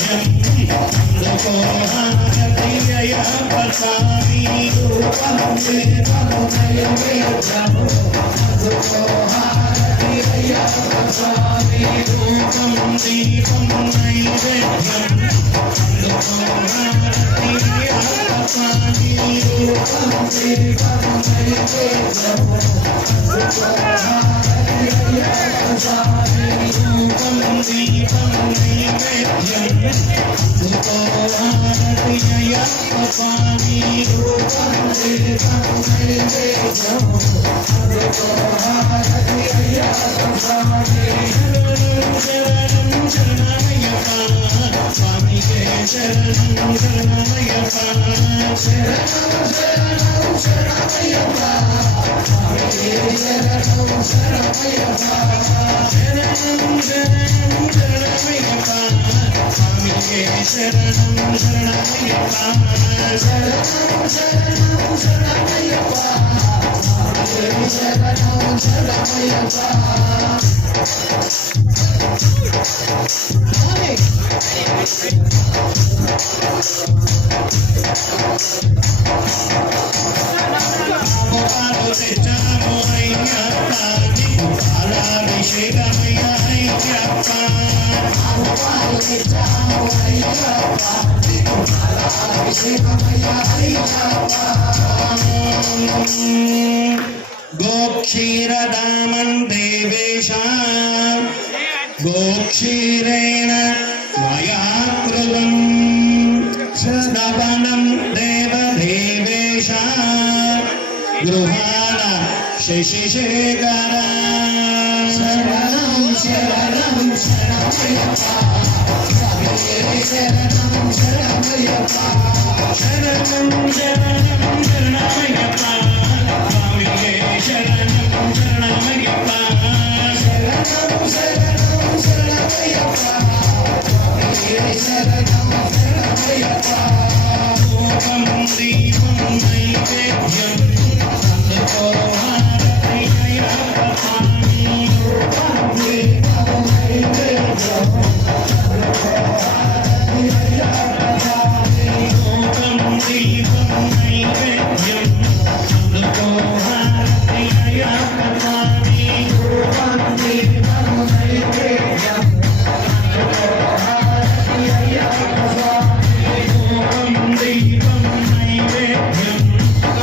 అందుకో హారతి అయ్యప్ప స్వామి రూపం దీపం నైవేద్యము అందుకో హారతి అయ్యప్ప స్వామి రూపం దీపం నైవేద్యం అందుకో హారతి అయ్యప్ప స్వామి రూపం దీపం నైవేద్యము అందుకో హారతి అయ్యప్ప స్వామి రూపం దీపం నైవేద్యం అందుకో హారతి అయ్యప్ప స్వామి రూపం దీపం నైవేద్యం అందుకో హారతి అయ్యప్ప స్వామి శరణం శరణమయ్యప్ప స్వామి శరణం శరణమయ్యప్ప శరణం శరణం శరణమయ్యప్ప స్వామి శరణం శరణమయ్యప్ప శరణం శరణం శరణమయ్యప్ప స్వామి శరణం శరణమయ్యప్ప శరణం శరణం శరణమయ్యప్ప స్వామి శరణం శరణమయ్యప్ప गोक्षीरदामं देवेशा गोक्षीरेण मया कृतं श्रवणं देवदेवेशा गृहाण शशिशेखरा शरणं शरणं शरणमय्यप्पा शरणं शरणमय्यप्पा शरणं शरणं शरणमय्यप्पा शरणं शरणमय्यप्पा शरणं शरणं शरणमय्यप्पा शरणं शरणमय्यप्पा रूपं दीपं नैवेद्यं అందుకో హారతి అయ్యప్ప స్వామి రూపం దీపం నైవేద్యం అందుకో హారతి అయ్యప్ప స్వామి రూపం దీపం నైవేద్యం అందుకో హారతి అయ్యప్ప స్వామి రూపం దీపం నైవేద్యం అందుకో హారతి అయ్యప్ప స్వామి రూపం దీపం నైవేద్యం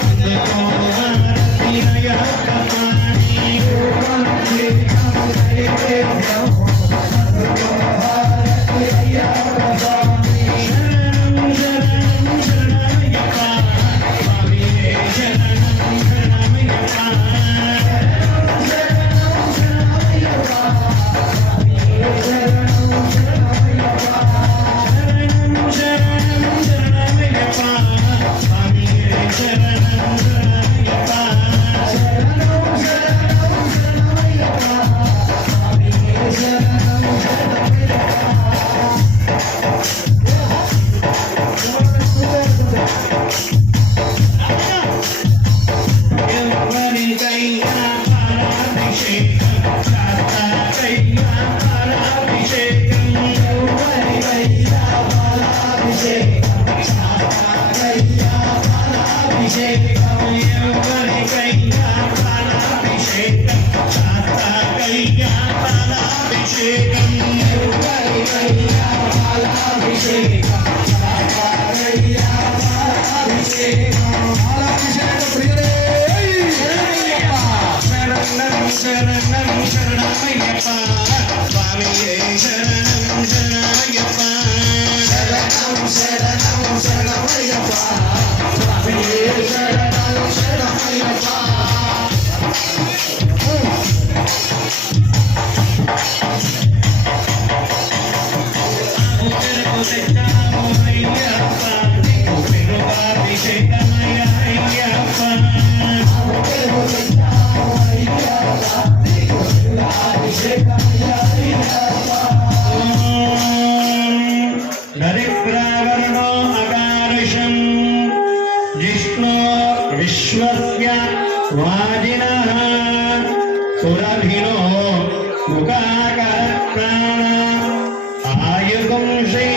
అందుకో హారతి అయ్యప్ప స్వామి రూపం దీపం నైవేద్యం అందుకో హారతి అయ్యప్ప స్వామి శరణం శరణం శరణమయ్యప్ప స్వామి శరణం శరణమయ్యప్ప శరణం శరణమయ్యప్ప స్వామి శరణం శరణమయ్యప్ప శరణం శరణం శరణమయ్యప్ప స్వామి శరణం శరణమయ్యప్ప శరణం శరణం శరణమయ్యప్ప స్వామి శరణం ఎవరికైనా పాలాభిషేకం శాస్త్రకైనా పాలాభిషేకం ఎవరికైనా పాలాభిషేకం శాస్త్రకైనా పాలాభిషేకం ఎవరికైనా పాలాభిషేకం శాస్త్రకైనా పాలాభిషేకం ఎవరికైనా పాలాభిషేకం శాస్త్రకైనా పాలాభిషేకం పాలాభిషేక ప్రియుడే శరణం శరణం శరణమయ్యప్ప స్వామి శరణం శరణమయ్యప్ప శరణం శరణం శరణమయ్యప్ప స్వామి శరణం శరణమయ్యప్ప తెచ్చాము అయ్యప్ప అభిషేకమయ్య అయ్యప్ప దరిద్రావరణో అకారుషం జిష్ణో విశ్వస్య వాజినః సురభినో ముఖాకర ప్రాణ ఆయుగుంషి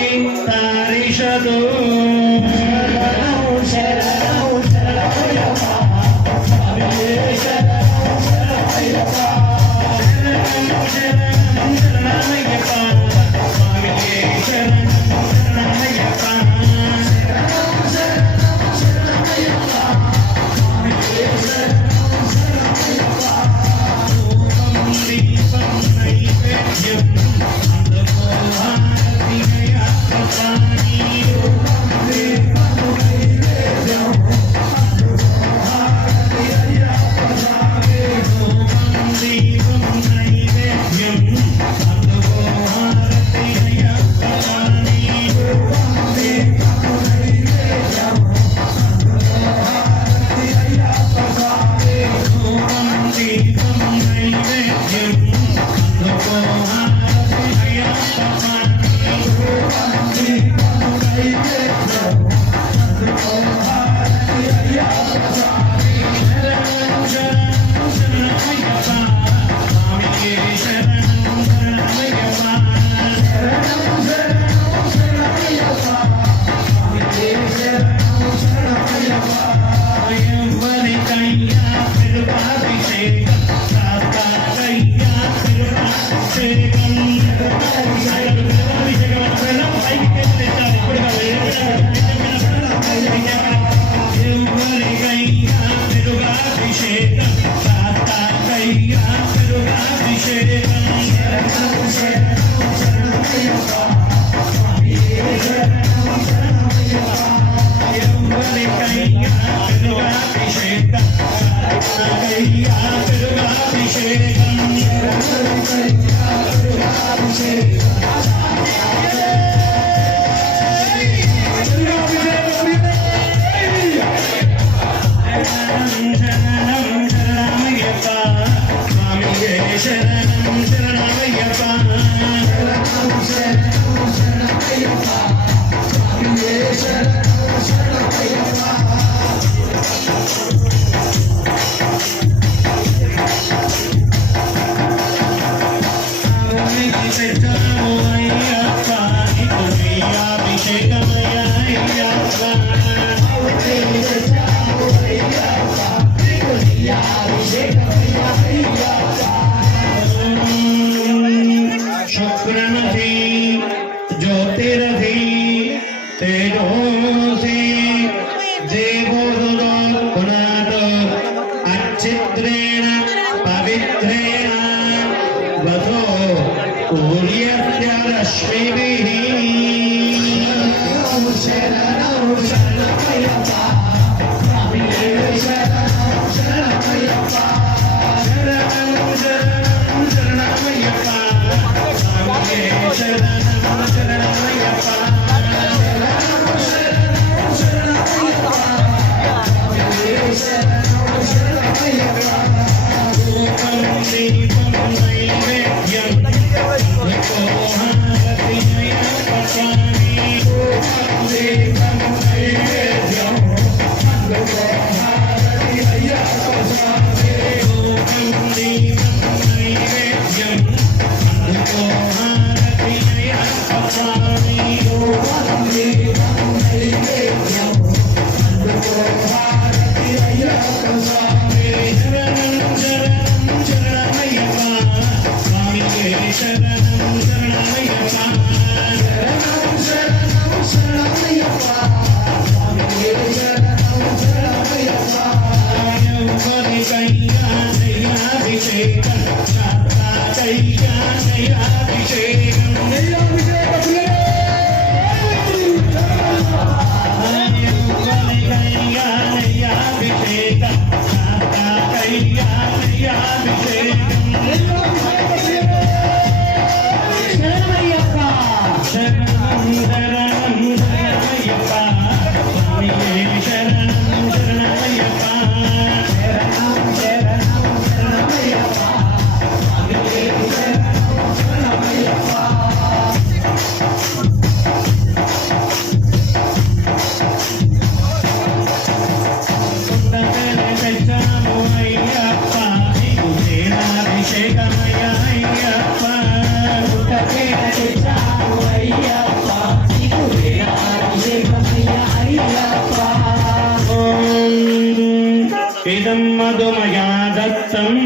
इदं मधुमया दत्तम्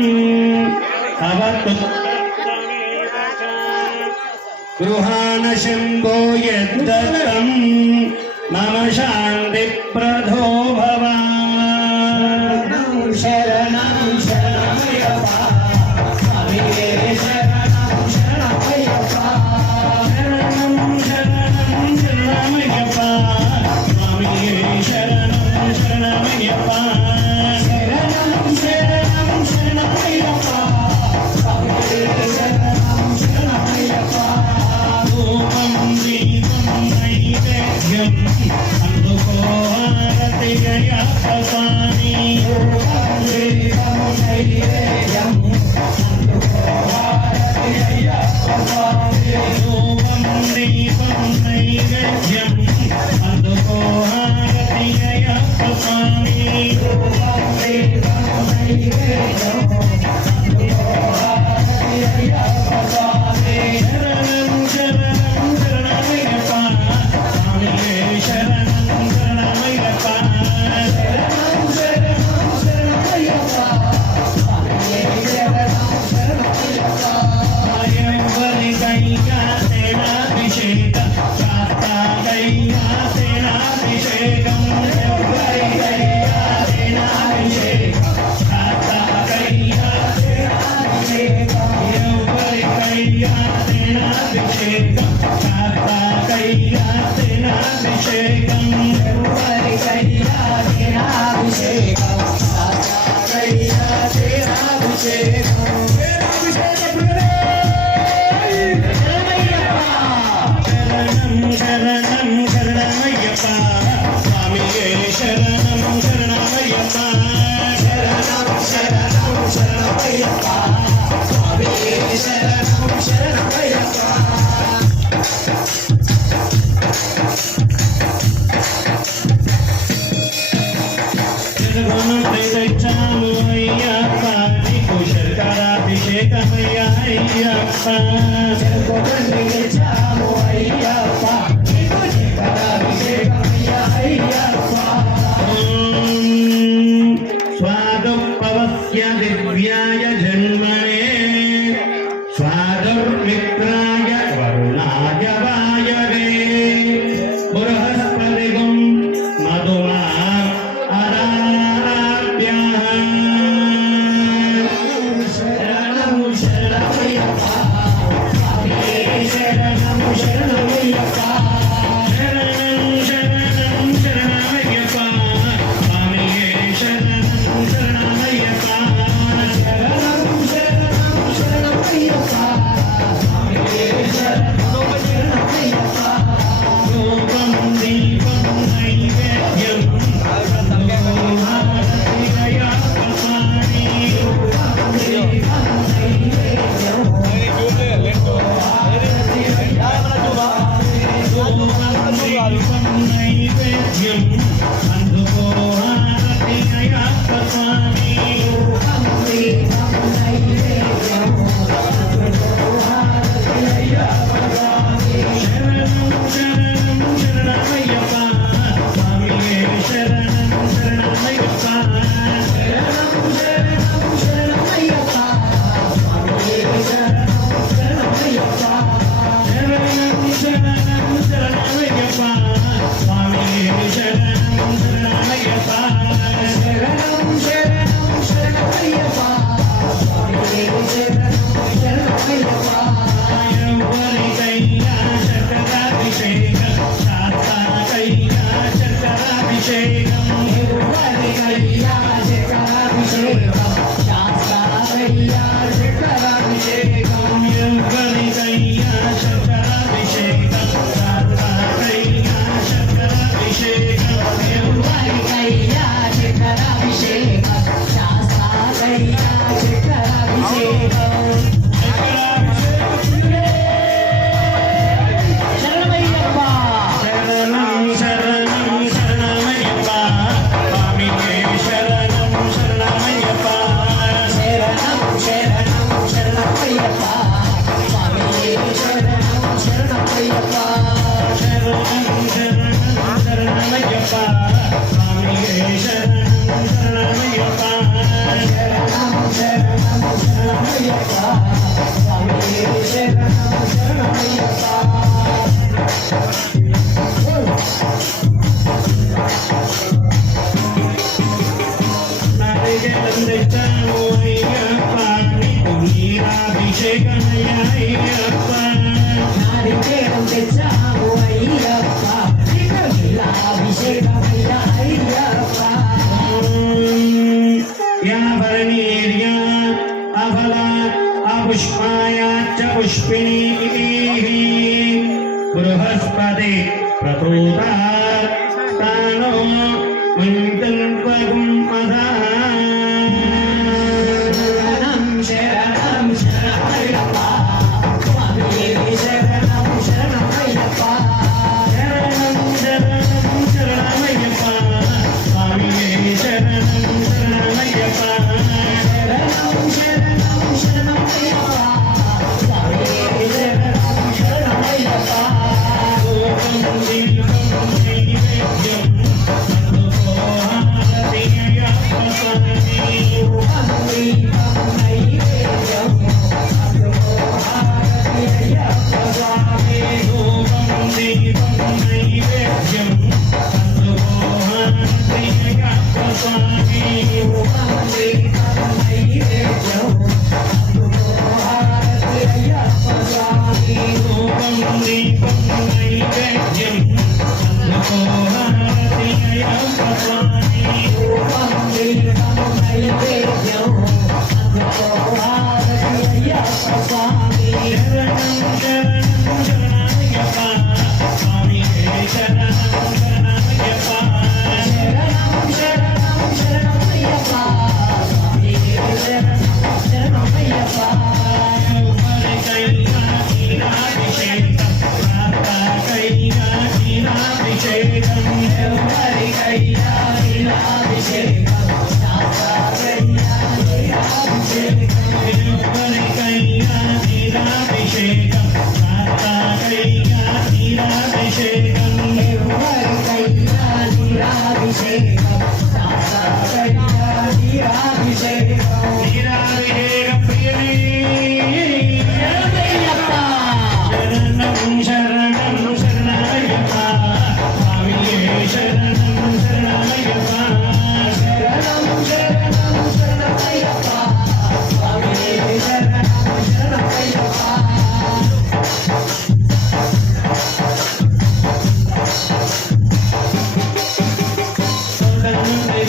अवतु गृहाण शम्भो यद्दत्तं मम शान्तिप्रदो भव शरणं शरणमय्यप्पा शरणं शरणमय्यप्पा शरणं शरणं शरणमय्यप्पा शरणं शरणमय्यप्पा स्वादुपवस्य दिव्याय जन्मने स्वादुर्मित्राय वरुणाय वायवे बृहस्पतिगुं मधुमा आराप्यः शरणं शरणमय्यप्पा शरणं शरणमय्यप्पा शरणं शरणं शरणमय्यप्पा Naivedhyam నైవేద్యం అందుకో హారతి అయ్యప్ప స్వామి శరణం శరణం శరణమయ్యప్ప స్వామియే శరణం శరణమయ్యప్ప శరణం శరణం శరణమయ్యప్ప స్వామియే శరణం శరణమయ్యప్ప ఎవరికైనా శంకరాభిషేకం శాస్త్రాకైనా శంకరాభిషేకం ఎవరికైనా శంకరాభిషేకం శాస్త్రాకైనా శంకరాభిషేకం శరణం శరణం శరణమయ్యప్ప స్వామియే శరణం శరణమయ్యప్ప శరణం శరణం శరణమయ్యప్ప స్వామియే శరణం శరణమయ్యప్ప నారికేళం తెచ్చాము అయ్యప్ప నీకు నీరాభిషేకమయ్యా అయ్యప్ప యాభరణీర్యా అఫలా అపుష్పాయాచ్చ పుష్పిణీః బృహస్పతి ప్రతూతా స్థానో ముంతల్పగుం మదా శరణం శరణం శరణమయ్యప్ప స్వామియే శరణం శరణమయ్యప్ప రూపం దీపం నైవేద్యం అందుకో హారతి అయ్యప్ప స్వామి రూపం దీపం నైవేద్యం అందుకో హారతి అయ్యప్ప స్వామి రూపం దీపం నైవేద్యం అందుకో హారతి అయ్యప్ప స్వామి శరణం శరణం శరణమయ్యప్ప స్వామియే శరణం శరణమయ్యప్ప ఎవరికైనా నీరాభిషేకం శాస్త్రాకైనా నీరాభిషేకం ఎవరికైనా నీరాభిషేకం శాస్త్రాకైనా నీరాభిషేకం నీరాభిషేక ప్రియమే శరణం శరణం శరణమయ్యప్ప స్వామియే శరణం శరణమయ్యప్ప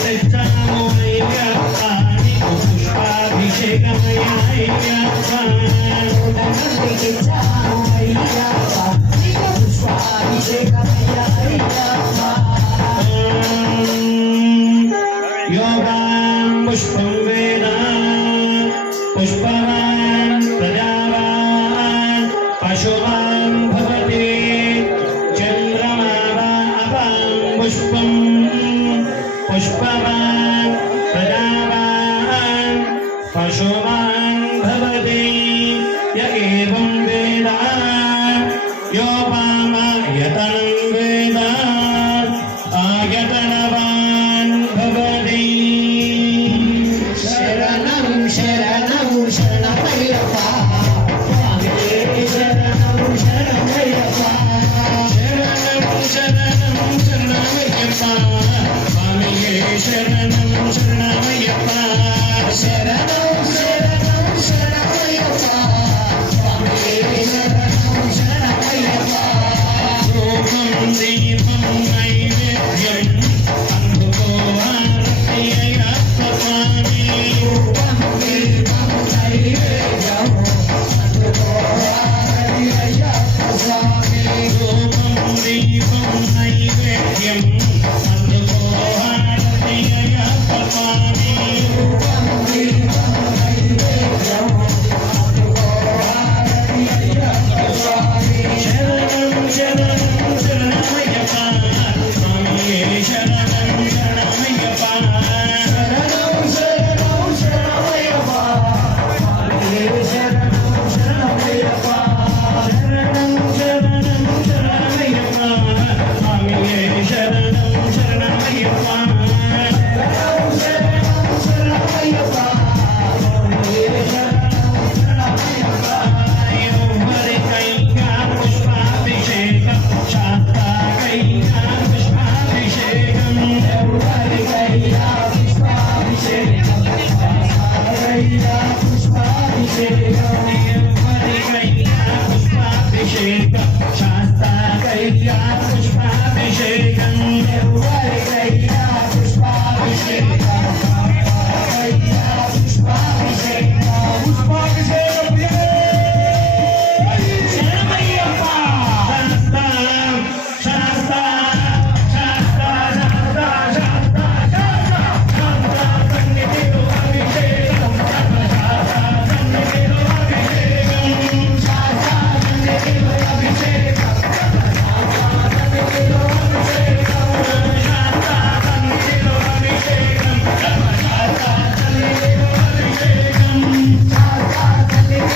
తెచ్చాము అయ్యప్ప నీకు పుష్పాభిషేకమయ్యా అయ్యప్ప యోగాన్ పుష్పం వేద పుష్పవాన్ ప్రజావాన్ పశువాన్ భవతి చంద్రమా వా అపాం पुष्पं पुष्पवान् प्रजावान् पशुवान् भवति य एवं वेद योपामायतनं वेद आयतनवान् भवति शरणं शरणं शरणमय्यप्पा शरणं शरणमय्यप्पा शरणं शरणमय्यप्पा स्वामिये शरणं शरणमय्यप्पा शरणं शरणं शरणमय्यप्पा स्वामिये शरणं शरणमय्यप्पा रूपं दीपं नैवेद्यम् अन्धको आरत्ययप्पा स्वामी रूपं दीपं नैवेद्यम् अन्धको आरत्ययप्पा स्वामी रूपं दीपं नैवेद्यम् अन्धको आरत्ययप्पा स्वामी रूपं दीपं नैवेद्यम् अन्धको आरत्ययप्पा स्वामी शरणं शरणं शरणमय्यप्पा स्वामिये शरणं शरणमय्यप्पा शरणं शरणं शरणमय्यप्पा स्वामिये शरणं शरणमय्यप्पा शरणं शरणं शरणमय्यप्पा स्वामिये शरणं शरणमय्यप्पा शरणं शरणं शरणमय्यप्पा स्वामिये शरणं शरणमय्यप्पा यौवरिकैका पुष्पाभिषेकं शास्ताकैका पुष्पाभिषेकं यौवरिकैका पुष्पाभिषेकं शास्ताकैका पुष्पाभिषेकं यौवरिकैका पुष्पाभिषेकं शास्ताकैका पुष्पाभिषेकं यौवरिकैका पुष्पाभिषेकं शास्ताकैका पुष्पाभिषेकं शरणमय्यप्पा शास्ता शास्ता शास्ता शास्ता शास्ता शास्ता सन्निधिरो अभिषेकं शास्ता सन्निधिरो अभिषेकं शास्ता सन्निधिरो अभिषेकं शास्ता सन्निधिरो अभिषेकं शास्ता सन्निधिरो अभिषेकं शास्ता सन्निधिरो अभिषेकं शास्ता सन्निधिरो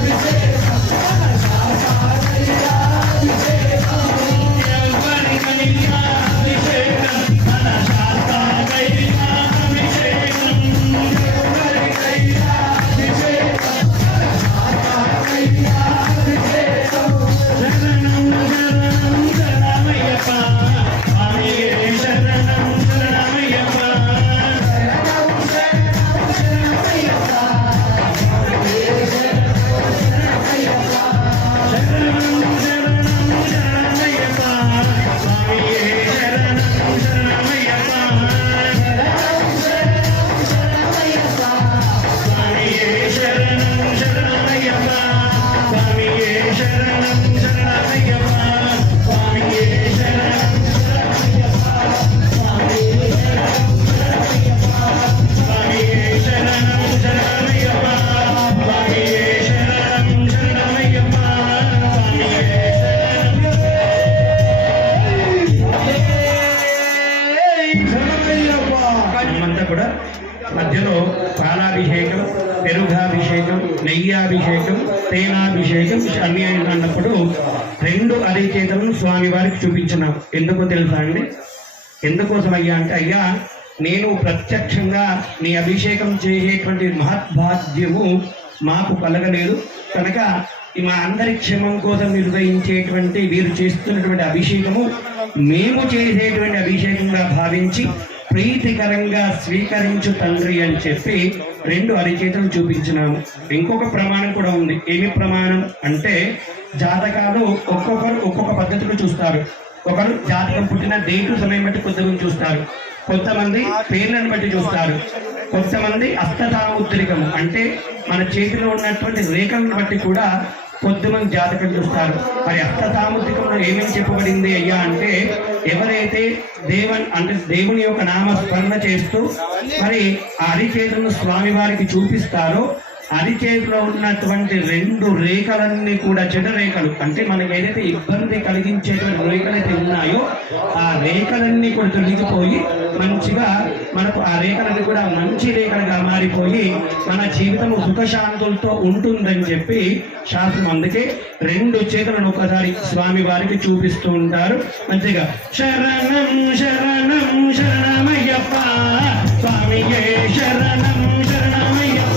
अभिषेकं మనమంతా కూడా మధ్యలో పాలాభిషేకం, పెరుగాభిషేకం, నెయ్యాభిషేకం, తేనాభిషేకం అన్ని అన్నప్పుడు 2 అరిచేతులను స్వామివారికి చూపించినాం. ఎందుకో తెలుసా అండి? ఎందుకోసం అయ్యా అంటే, అయ్యా నేను ప్రత్యక్షంగా నీ అభిషేకం చేసేటువంటి మహద్భాగ్యము మాకు కలగలేదు కనుక మా అందరి క్షేమం కోసం నిర్వహించేటువంటి వీరు చేస్తున్నటువంటి అభిషేకము మేము చేసేటువంటి అభిషేకంగా భావించి ప్రీతికరంగా స్వీకరించు తండ్రి అని చెప్పి 2 అరిచేతులు చూపించినాము. ఇంకొక ప్రమాణం కూడా ఉంది. ఏమి ప్రమాణం అంటే జాతకాలు ఒక్కొక్కరు ఒక్కొక్క పద్ధతిలో చూస్తారు. ఒకరు జాతకం పుట్టిన డేటు సమయం బట్టి కొంతమంది చూస్తారు, కొంతమంది పేర్లను బట్టి చూస్తారు, కొంతమంది హస్తసాముద్రికము అంటే మన చేతిలో ఉన్నటువంటి రేఖలను బట్టి కూడా కొంతమంది జాతకం చూస్తారు. మరి హస్తసాముద్రికంలో ఏమేమి చెప్పబడింది అయ్యా అంటే, ఎవరైతే దేవుని యొక్క నామస్మరణ చేస్తూ మరి ఆ అరిచేతులను స్వామి వారికి చూపిస్తారో, అరిచేతిలో ఉన్నటువంటి 2 రేఖలన్నీ కూడా చెడ్డ రేఖలు అంటే మనకి ఏదైతే ఇబ్బంది కలిగించేటువంటి రేఖలు అయితే ఉన్నాయో ఆ రేఖలన్నీ కూడా తొలగిపోయి మంచిగా మనకు ఆ రేఖలన్నీ కూడా మంచి రేఖలుగా మారిపోయి మన జీవితం సుఖశాంతులతో ఉంటుందని చెప్పి శాస్త్రం. అందుకే 2 చేతులను ఒకసారి స్వామి వారికి చూపిస్తూ ఉంటారు. మంచిగా శరణం శరణం శరణమయ్యప్ప స్వామియే శరణం శరణమయ్యప్ప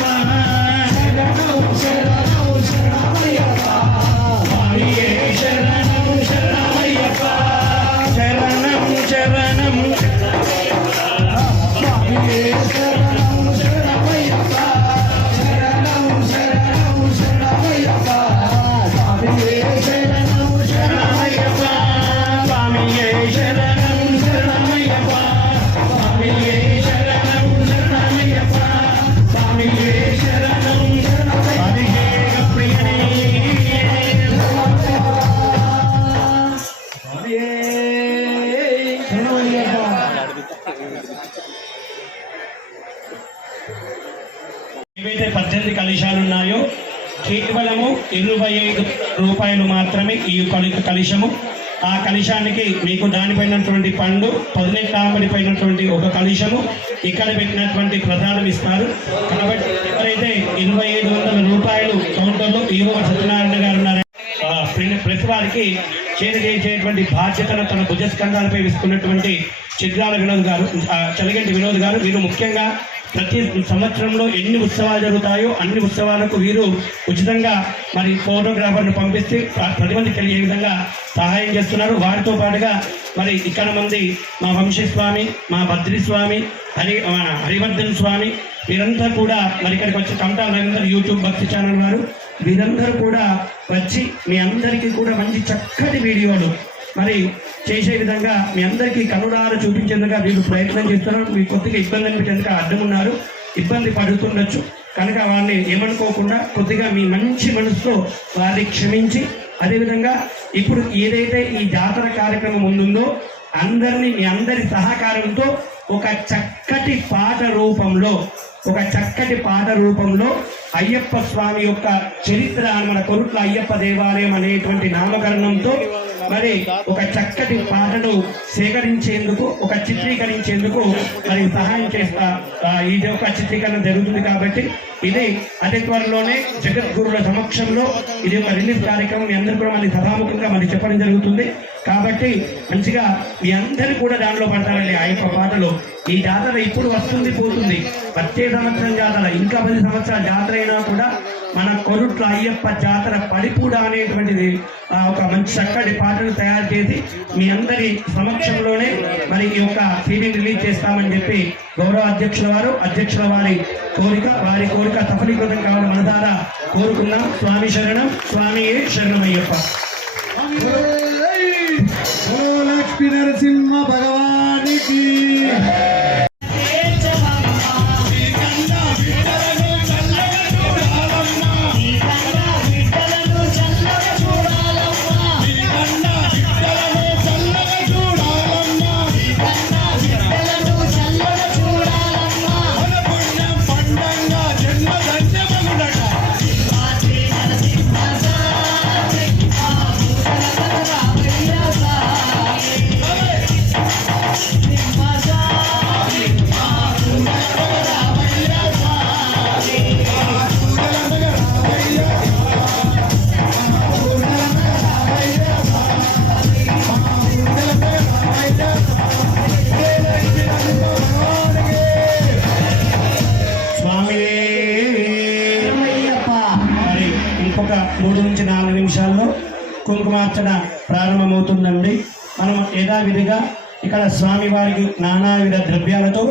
ఏవైతే 18 కలశాలు ఉన్నాయో కేవలము 25 రూపాయలు మాత్రమే ఈ కలశము. ఆ కలశానికి మీకు దానిపైనటువంటి పండు 18 ఆంబడిపోయినటువంటి ఒక కలశము ఇక్కడ పెట్టినటువంటి ప్రసాదం ఇస్తారు. కాబట్టి ఎవరైతే 2500 రూపాయలు కౌంటర్లో ఈవో సత్యనారాయణ గారు ఉన్నారు ప్రతి వారికి చేసేటువంటి బాధ్యతను తన భుజస్కంధాలపై వేసుకున్నటువంటి చిద్రాల వినోద్ గారు, చలిగంటి వినోద్ గారు, వీరు ముఖ్యంగా ప్రతి సంవత్సరంలో ఎన్ని ఉత్సవాలు జరుగుతాయో అన్ని ఉత్సవాలకు వీరు ఉచితంగా మరి ఫోటోగ్రాఫర్ను పంపిస్తే 10 మందికి కలిగే విధంగా సహాయం చేస్తున్నారు. వారితో పాటుగా మరి ఇక్కడ మంది మా వంశీస్వామి, మా బద్రీస్వామి, హరివర్ధన్ స్వామి వీరంతా కూడా మరి ఇక్కడికి వచ్చి కమటా నరేందర్ యూట్యూబ్ భక్తి ఛానల్ వారు వీరందరూ కూడా వచ్చి మీ అందరికీ కూడా మంచి చక్కటి వీడియోలు మరి చేసే విధంగా మీ అందరికీ కనులారా చూపించేందుకు వీళ్ళు ప్రయత్నం చేస్తున్నారు. మీ కొద్దిగా ఇబ్బంది అనిపించేందుకు అడ్డం ఉన్నారు, ఇబ్బంది పడుతుండొచ్చు కనుక వారిని ఏమనుకోకుండా కొద్దిగా మీ మంచి మనసుతో వారిని క్షమించి, అదేవిధంగా ఇప్పుడు ఏదైతే ఈ జాతర కార్యక్రమం ఉందో అందరినీ మీ అందరి సహకారంతో ఒక చక్కటి పాట రూపంలో అయ్యప్ప స్వామి యొక్క చరిత్ర మన కొరుట్ల అయ్యప్ప దేవాలయం అనేటువంటి నామకరణంతో మరి ఒక చక్కటి పాటను సేకరించేందుకు చిత్రీకరించేందుకు మరి సహాయం చేస్తా ఇది ఒక చిత్రీకరణ జరుగుతుంది. కాబట్టి ఇది అతి త్వరలోనే జగద్గురుల సమక్షంలో ఇది ఒక రిలీజ్ కార్యక్రమం మీ అందరూ కూడా మళ్ళీ సభాముఖంగా మరి చెప్పడం జరుగుతుంది. కాబట్టి మంచిగా మీ అందరూ కూడా దానిలో పడతారండి. ఆ యొక్క పాటలో ఈ జాతర ఇప్పుడు వస్తుంది పోతుంది, వచ్చే సంవత్సరం జాతర ఇంకా 10 సంవత్సరాల జాతర అయినా కూడా మన కొరుట్ల అయ్యప్ప జాతర పడిపూడ అనేటువంటిది ఒక మంచి చక్కటి పాటను తయారు చేసి మీ అందరి సమక్షంలోనే మరి ఈ యొక్క సీడీని రిలీజ్ చేస్తామని చెప్పి గౌరవ అధ్యక్షుల వారి కోరిక సఫలీకృతం కావాలని మనసారా కోరుకున్నాం. స్వామి శరణం, స్వామియే శరణమయ్యప్ప. లక్ష్మీ నరసింహ భగవానికి ఇంకొక 3 నుంచి 4 నిమిషాల్లో కుంకుమార్చన ప్రారంభమవుతుందండి. మనం యథావిధిగా ఇక్కడ స్వామివారికి నానావిధ ద్రవ్యాలతో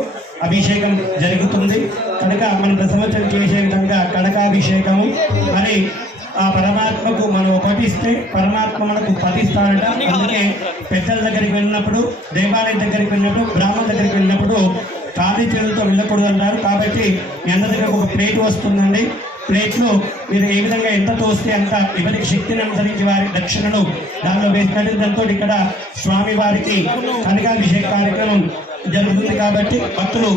అభిషేకం జరుగుతుంది కనుక మనం ప్రతి సంవత్సరం చేసే విధంగా కనకాభిషేకము మరి ఆ పరమాత్మకు మనం ఒకటిస్తే పరమాత్మ మనకు పతిస్తాడంట. అందుకే పెద్దల దగ్గరికి వెళ్ళినప్పుడు, దేవాలయం దగ్గరికి వెళ్ళినప్పుడు, బ్రాహ్మణ దగ్గరికి వెళ్ళినప్పుడు ఖాళీ చేతులతో వెళ్ళకూడదు అంటారు. కాబట్టి మీ అందరి దగ్గర ఒక ప్లేట్ వస్తుందండి. ప్లేట్లో మీరు ఏ విధంగా ఎంత తోస్తే అంత ఎవరికి శక్తిని అనుసరించి వారి దక్షిణను దానిలో వేసినట్టు దాంతో ఇక్కడ స్వామి వారికి కనకాభిషేక కార్యక్రమం జరుగుతుంది. కాబట్టి భక్తులు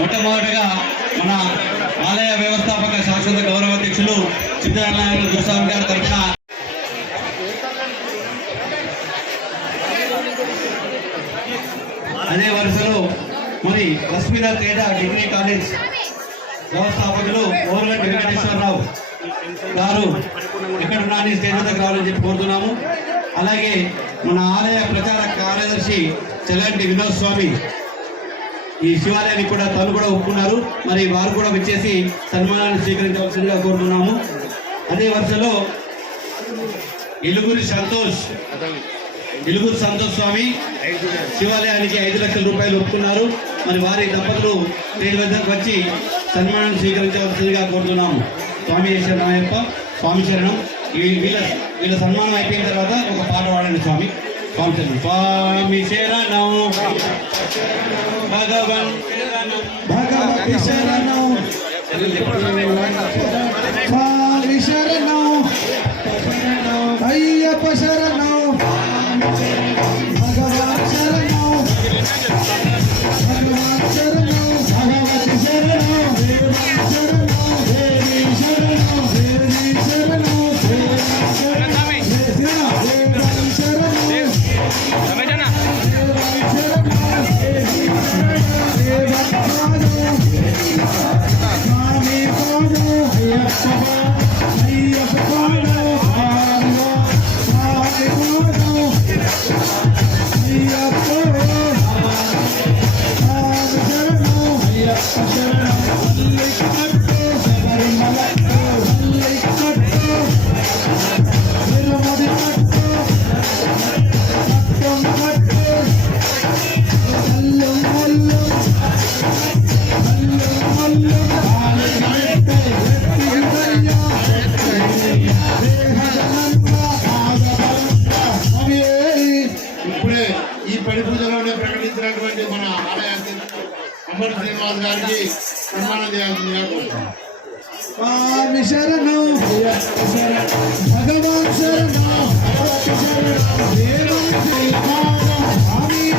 మొట్టమొదటిగా మన ఆలయ వ్యవస్థాపక శాశ్వత గౌరవ అధ్యక్షులు సిద్ధనారాయణ గురుస్వామి గారి తరఫున అదే వరుసలో మరి లక్ష్మీనాథ్ తేజ డిగ్రీ కాలేజ్ వ్యవస్థాపకులు ఓర్గంటి వెంకటేశ్వరరావు గారు ఇక్కడ నాని స్టేజ్ దగ్గర రావాలని చెప్పి కోరుతున్నాము. అలాగే మన ఆలయ ప్రచార కార్యదర్శి చెల్లంటి వినోద్ స్వామి ఈ శివాలయానికి కూడా తను కూడా ఒప్పుకున్నారు. మరి వారు కూడా వచ్చేసి సన్మానాన్ని స్వీకరించవలసిందిగా కోరుతున్నాము. అదే వరుసలో ఇలుగురి సంతోష్ స్వామి శివాలయానికి 5 లక్షల రూపాయలు ఒప్పుకున్నారు. మరి వారి దంపతులు స్టేజ్ వద్దకు వచ్చి సన్మానాన్ని స్వీకరించవలసిందిగా కోరుతున్నాము. స్వామి శరణమయ్యప్ప, స్వామి శరణం. వీళ్ళ సన్మానం అయిపోయిన తర్వాత ఒక పాట పాడండి స్వామి. స్వామి శరణం. స్వామి శరణం భగవన్ భగవతి శరణం స్వామి శరణం అయ్యప్ప శరణం భగవాన్ శరణం భగవాన్ శరణం భగవతి శరణం దేవి శరణం దేవి శరణం స్వామి ఈ పడి పూజలోనే ప్రకటించినటువంటి మన ఆలయ అమర్ శ్రీనివాస్ గారికి సన్మానం చేయాల్సిందిగా స్వామి శరణం భగవాన్ శరణం దేవం శ్రీకారం స్వామి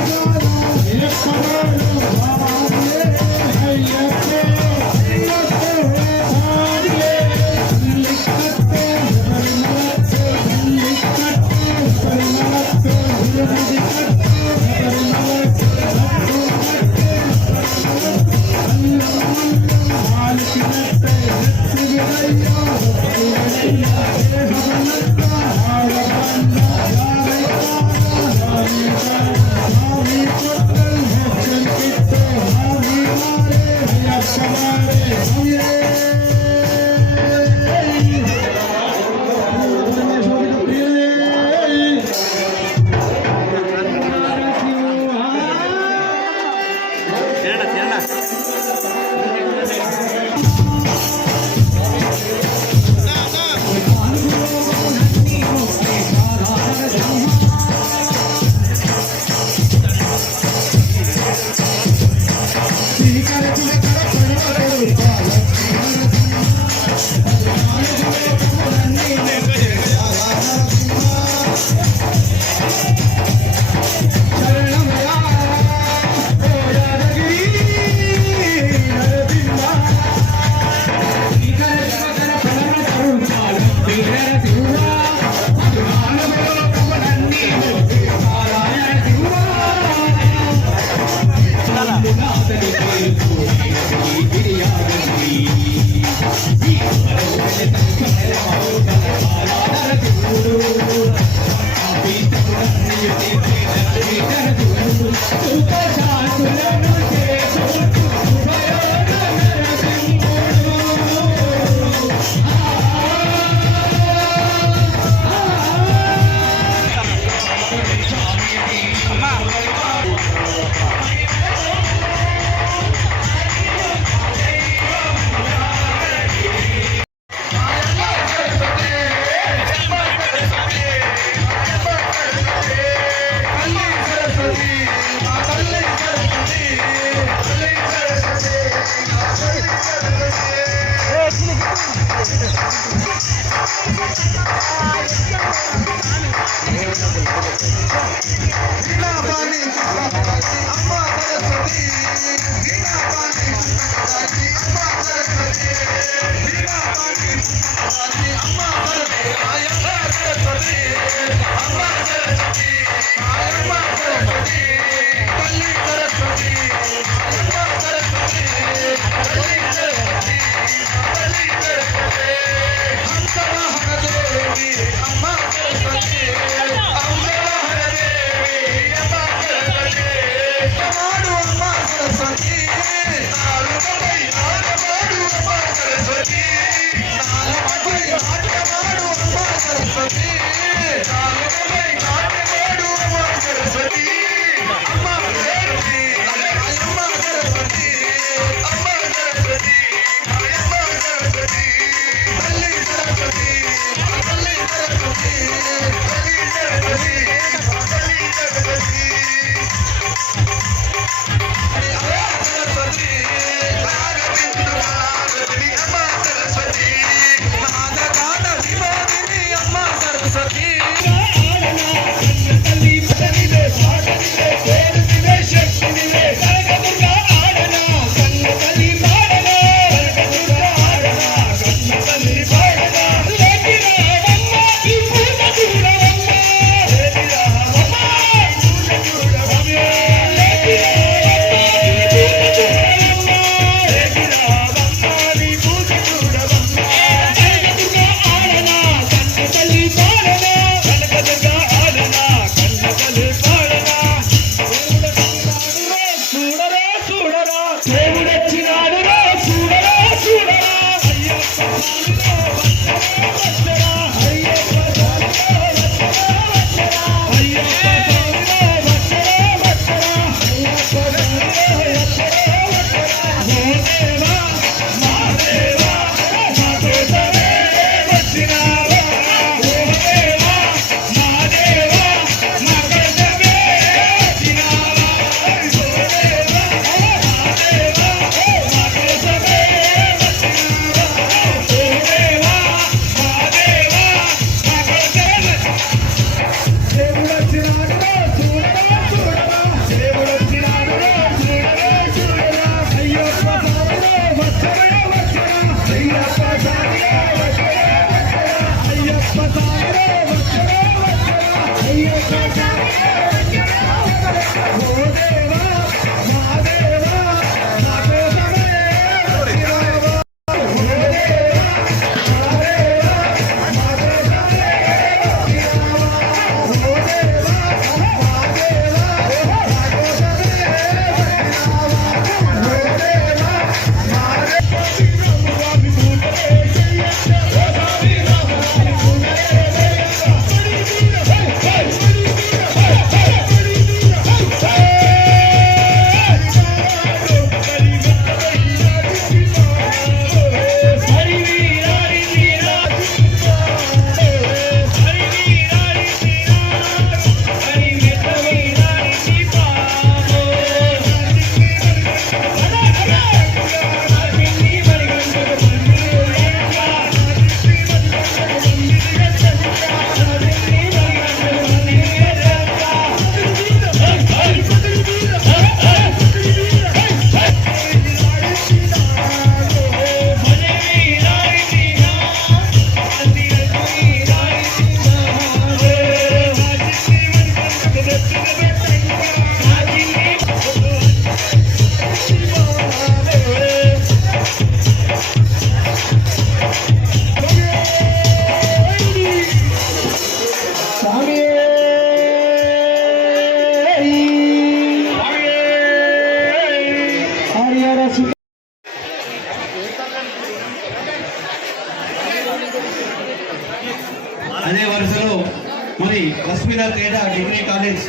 లక్ష్మీనాథ్ తేజ డిగ్రీ కాలేజ్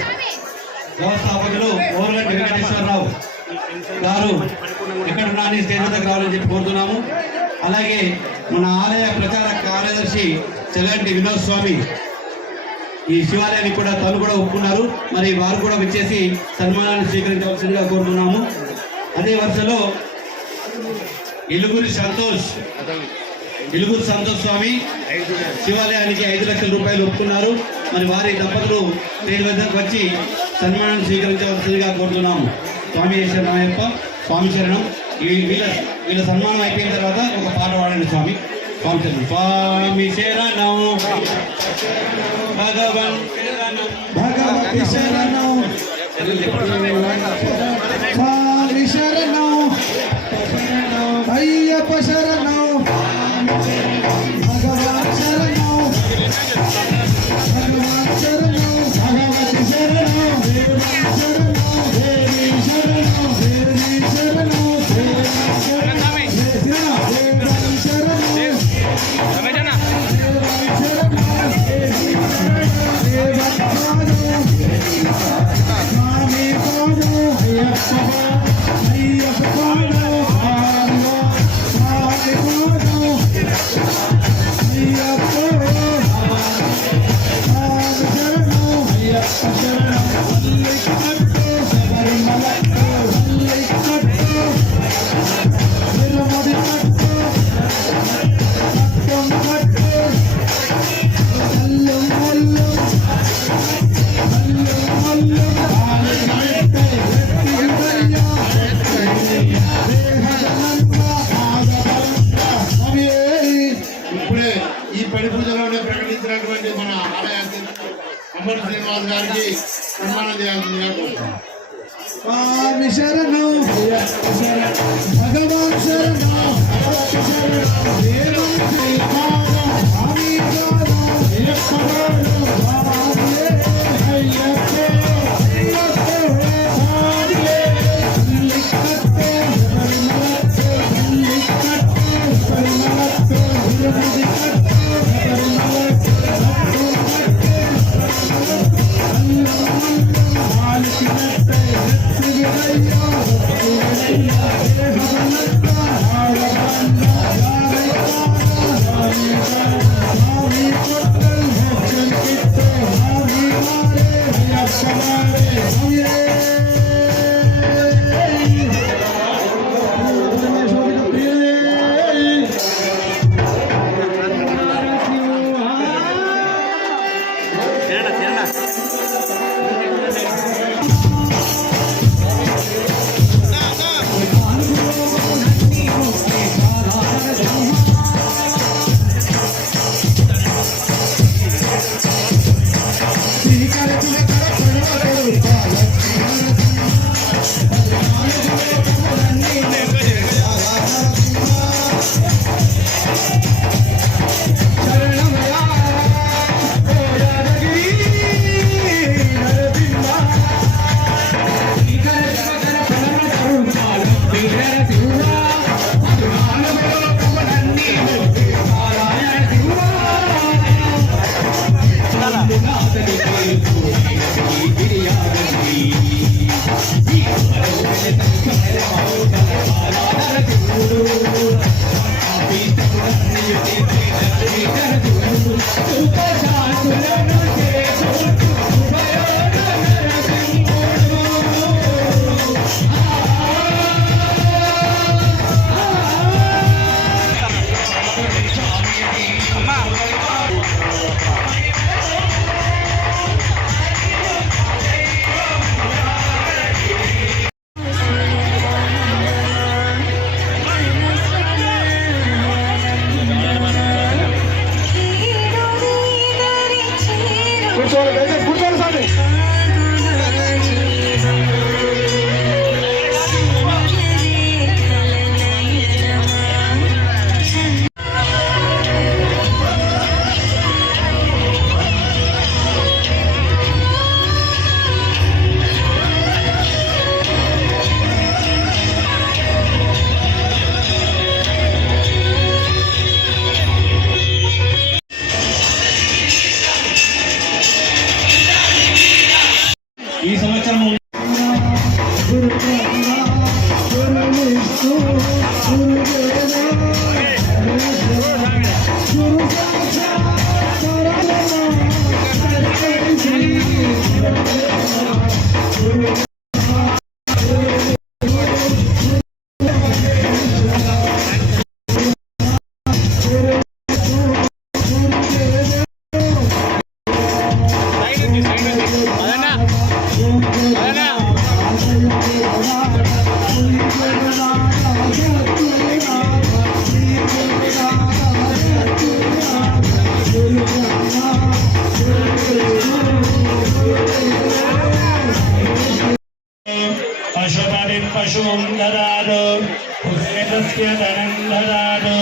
వ్యవస్థాపకులు ఓరుగంటి వెంకటేశ్వరరావు గారు ఎక్కడున్నా అని స్టేజ్ దగ్గర రావాలని చెప్పి కోరుతున్నాము. అలాగే మన ఆలయ ప్రచార కార్యదర్శి చెల్లంటి వినోద్ స్వామి ఈ శివాలయానికి కూడా తను కూడా ఒప్పుకున్నారు. మరి వారు కూడా వచ్చేసి సన్మానాన్ని స్వీకరించవలసిందిగా కోరుతున్నాము. అదే వరుసలో ఇలుగురి సంతోష్ స్వామి శివాలయానికి 5 లక్షల రూపాయలు ఒప్పుకున్నారు. మరి వారి దంపతులు స్టేజ్ వద్దకు వచ్చి సన్మానాన్ని స్వీకరించవలసిందిగా కోరుతున్నాము. స్వామి శరణమయ్యప్ప, స్వామి శరణం. వీళ్ళ సన్మానం అయిపోయిన తర్వాత ఒక పాట పాడండి స్వామి. స్వామి శరణం. స్వామి శరణం భగవన్ శరణం భగవతి శరణం స్వామి శరణం అయ్యప్ప శరణం భగవాన్ శరణం భగవాన్ శరణం భగవతి శరణం దేవి శరణం దేవి శరణం ఇప్పుడే ఈ పడి పూజలోనే ప్రకటించినటువంటి మన ఆలయ అమర్ శ్రీనివాస్ గారికి సన్మానం చేయాల్సిందిగా కోరుతున్నాం. స్వామి శరణం భగవాన్ శరణం దేవం శ్రీపాదం స్వామి పాదం అయ్యప్ప Hallelujah. पशून् ददातु पुष्यतस्य धनं ददातु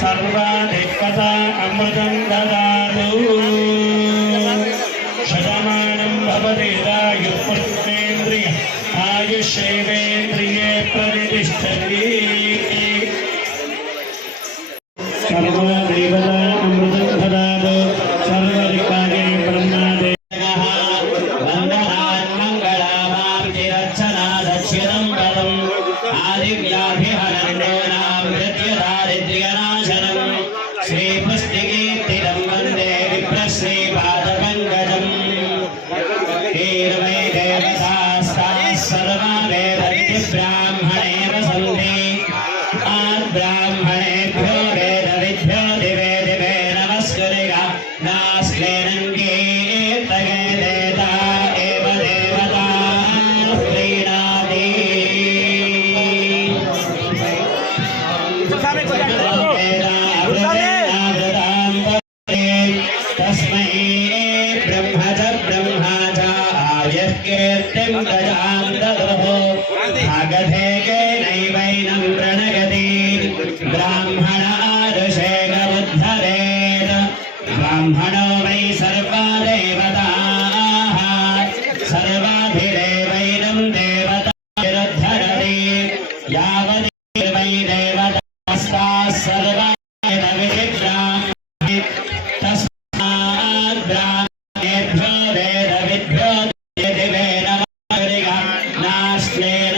सर्वाधिकता अमृतं ददातु शतमानं भवति आयुष्येन्द्रिय आयुष्येवेन्द्रिये प्रतिष्ठति सर्वदेवता अमृतं ददातु सर्वदिक्पाले ब्रह्मादेवः वन्दनान् मङ्गलामार्तिरर्चना दक्षिणं पदम् आदिव्याभिहरणोनां मृत्युदारिद्र्यनाशनम् श्रीपुष्टिकीर्तिदं वन्दे विप्रश्रीपादपङ्कजम् हीर्वै देवतास्ताः सर्वा वेदन्ति ब्राह्मणे वसन्ति आद्ब्राह्मणेभ्यो वेदविद्भ्यो दिवे दिवे नमस्कृतिका नास्तेनङ्गीर्तये देता एव देवता प्रीणाति तस्मै ब्रह्म च आयः कीर्तिं प्रजां ददुः भागधेकेनैवैनं प्रणगति ब्राह्मणादुषेकमुद्धरेत् ब्राह्मणो वै सर्वा देवताः सर्वाधिदेवैनं देवताभिरुद्धरति यावदि वै देवतास्ताः सर्वा वेदविधिब्राह्मणे तस्मात् ब्राह्मणेभ्यो वेदविद्भ्यो दिवे नमस्कृतिका नास्तेन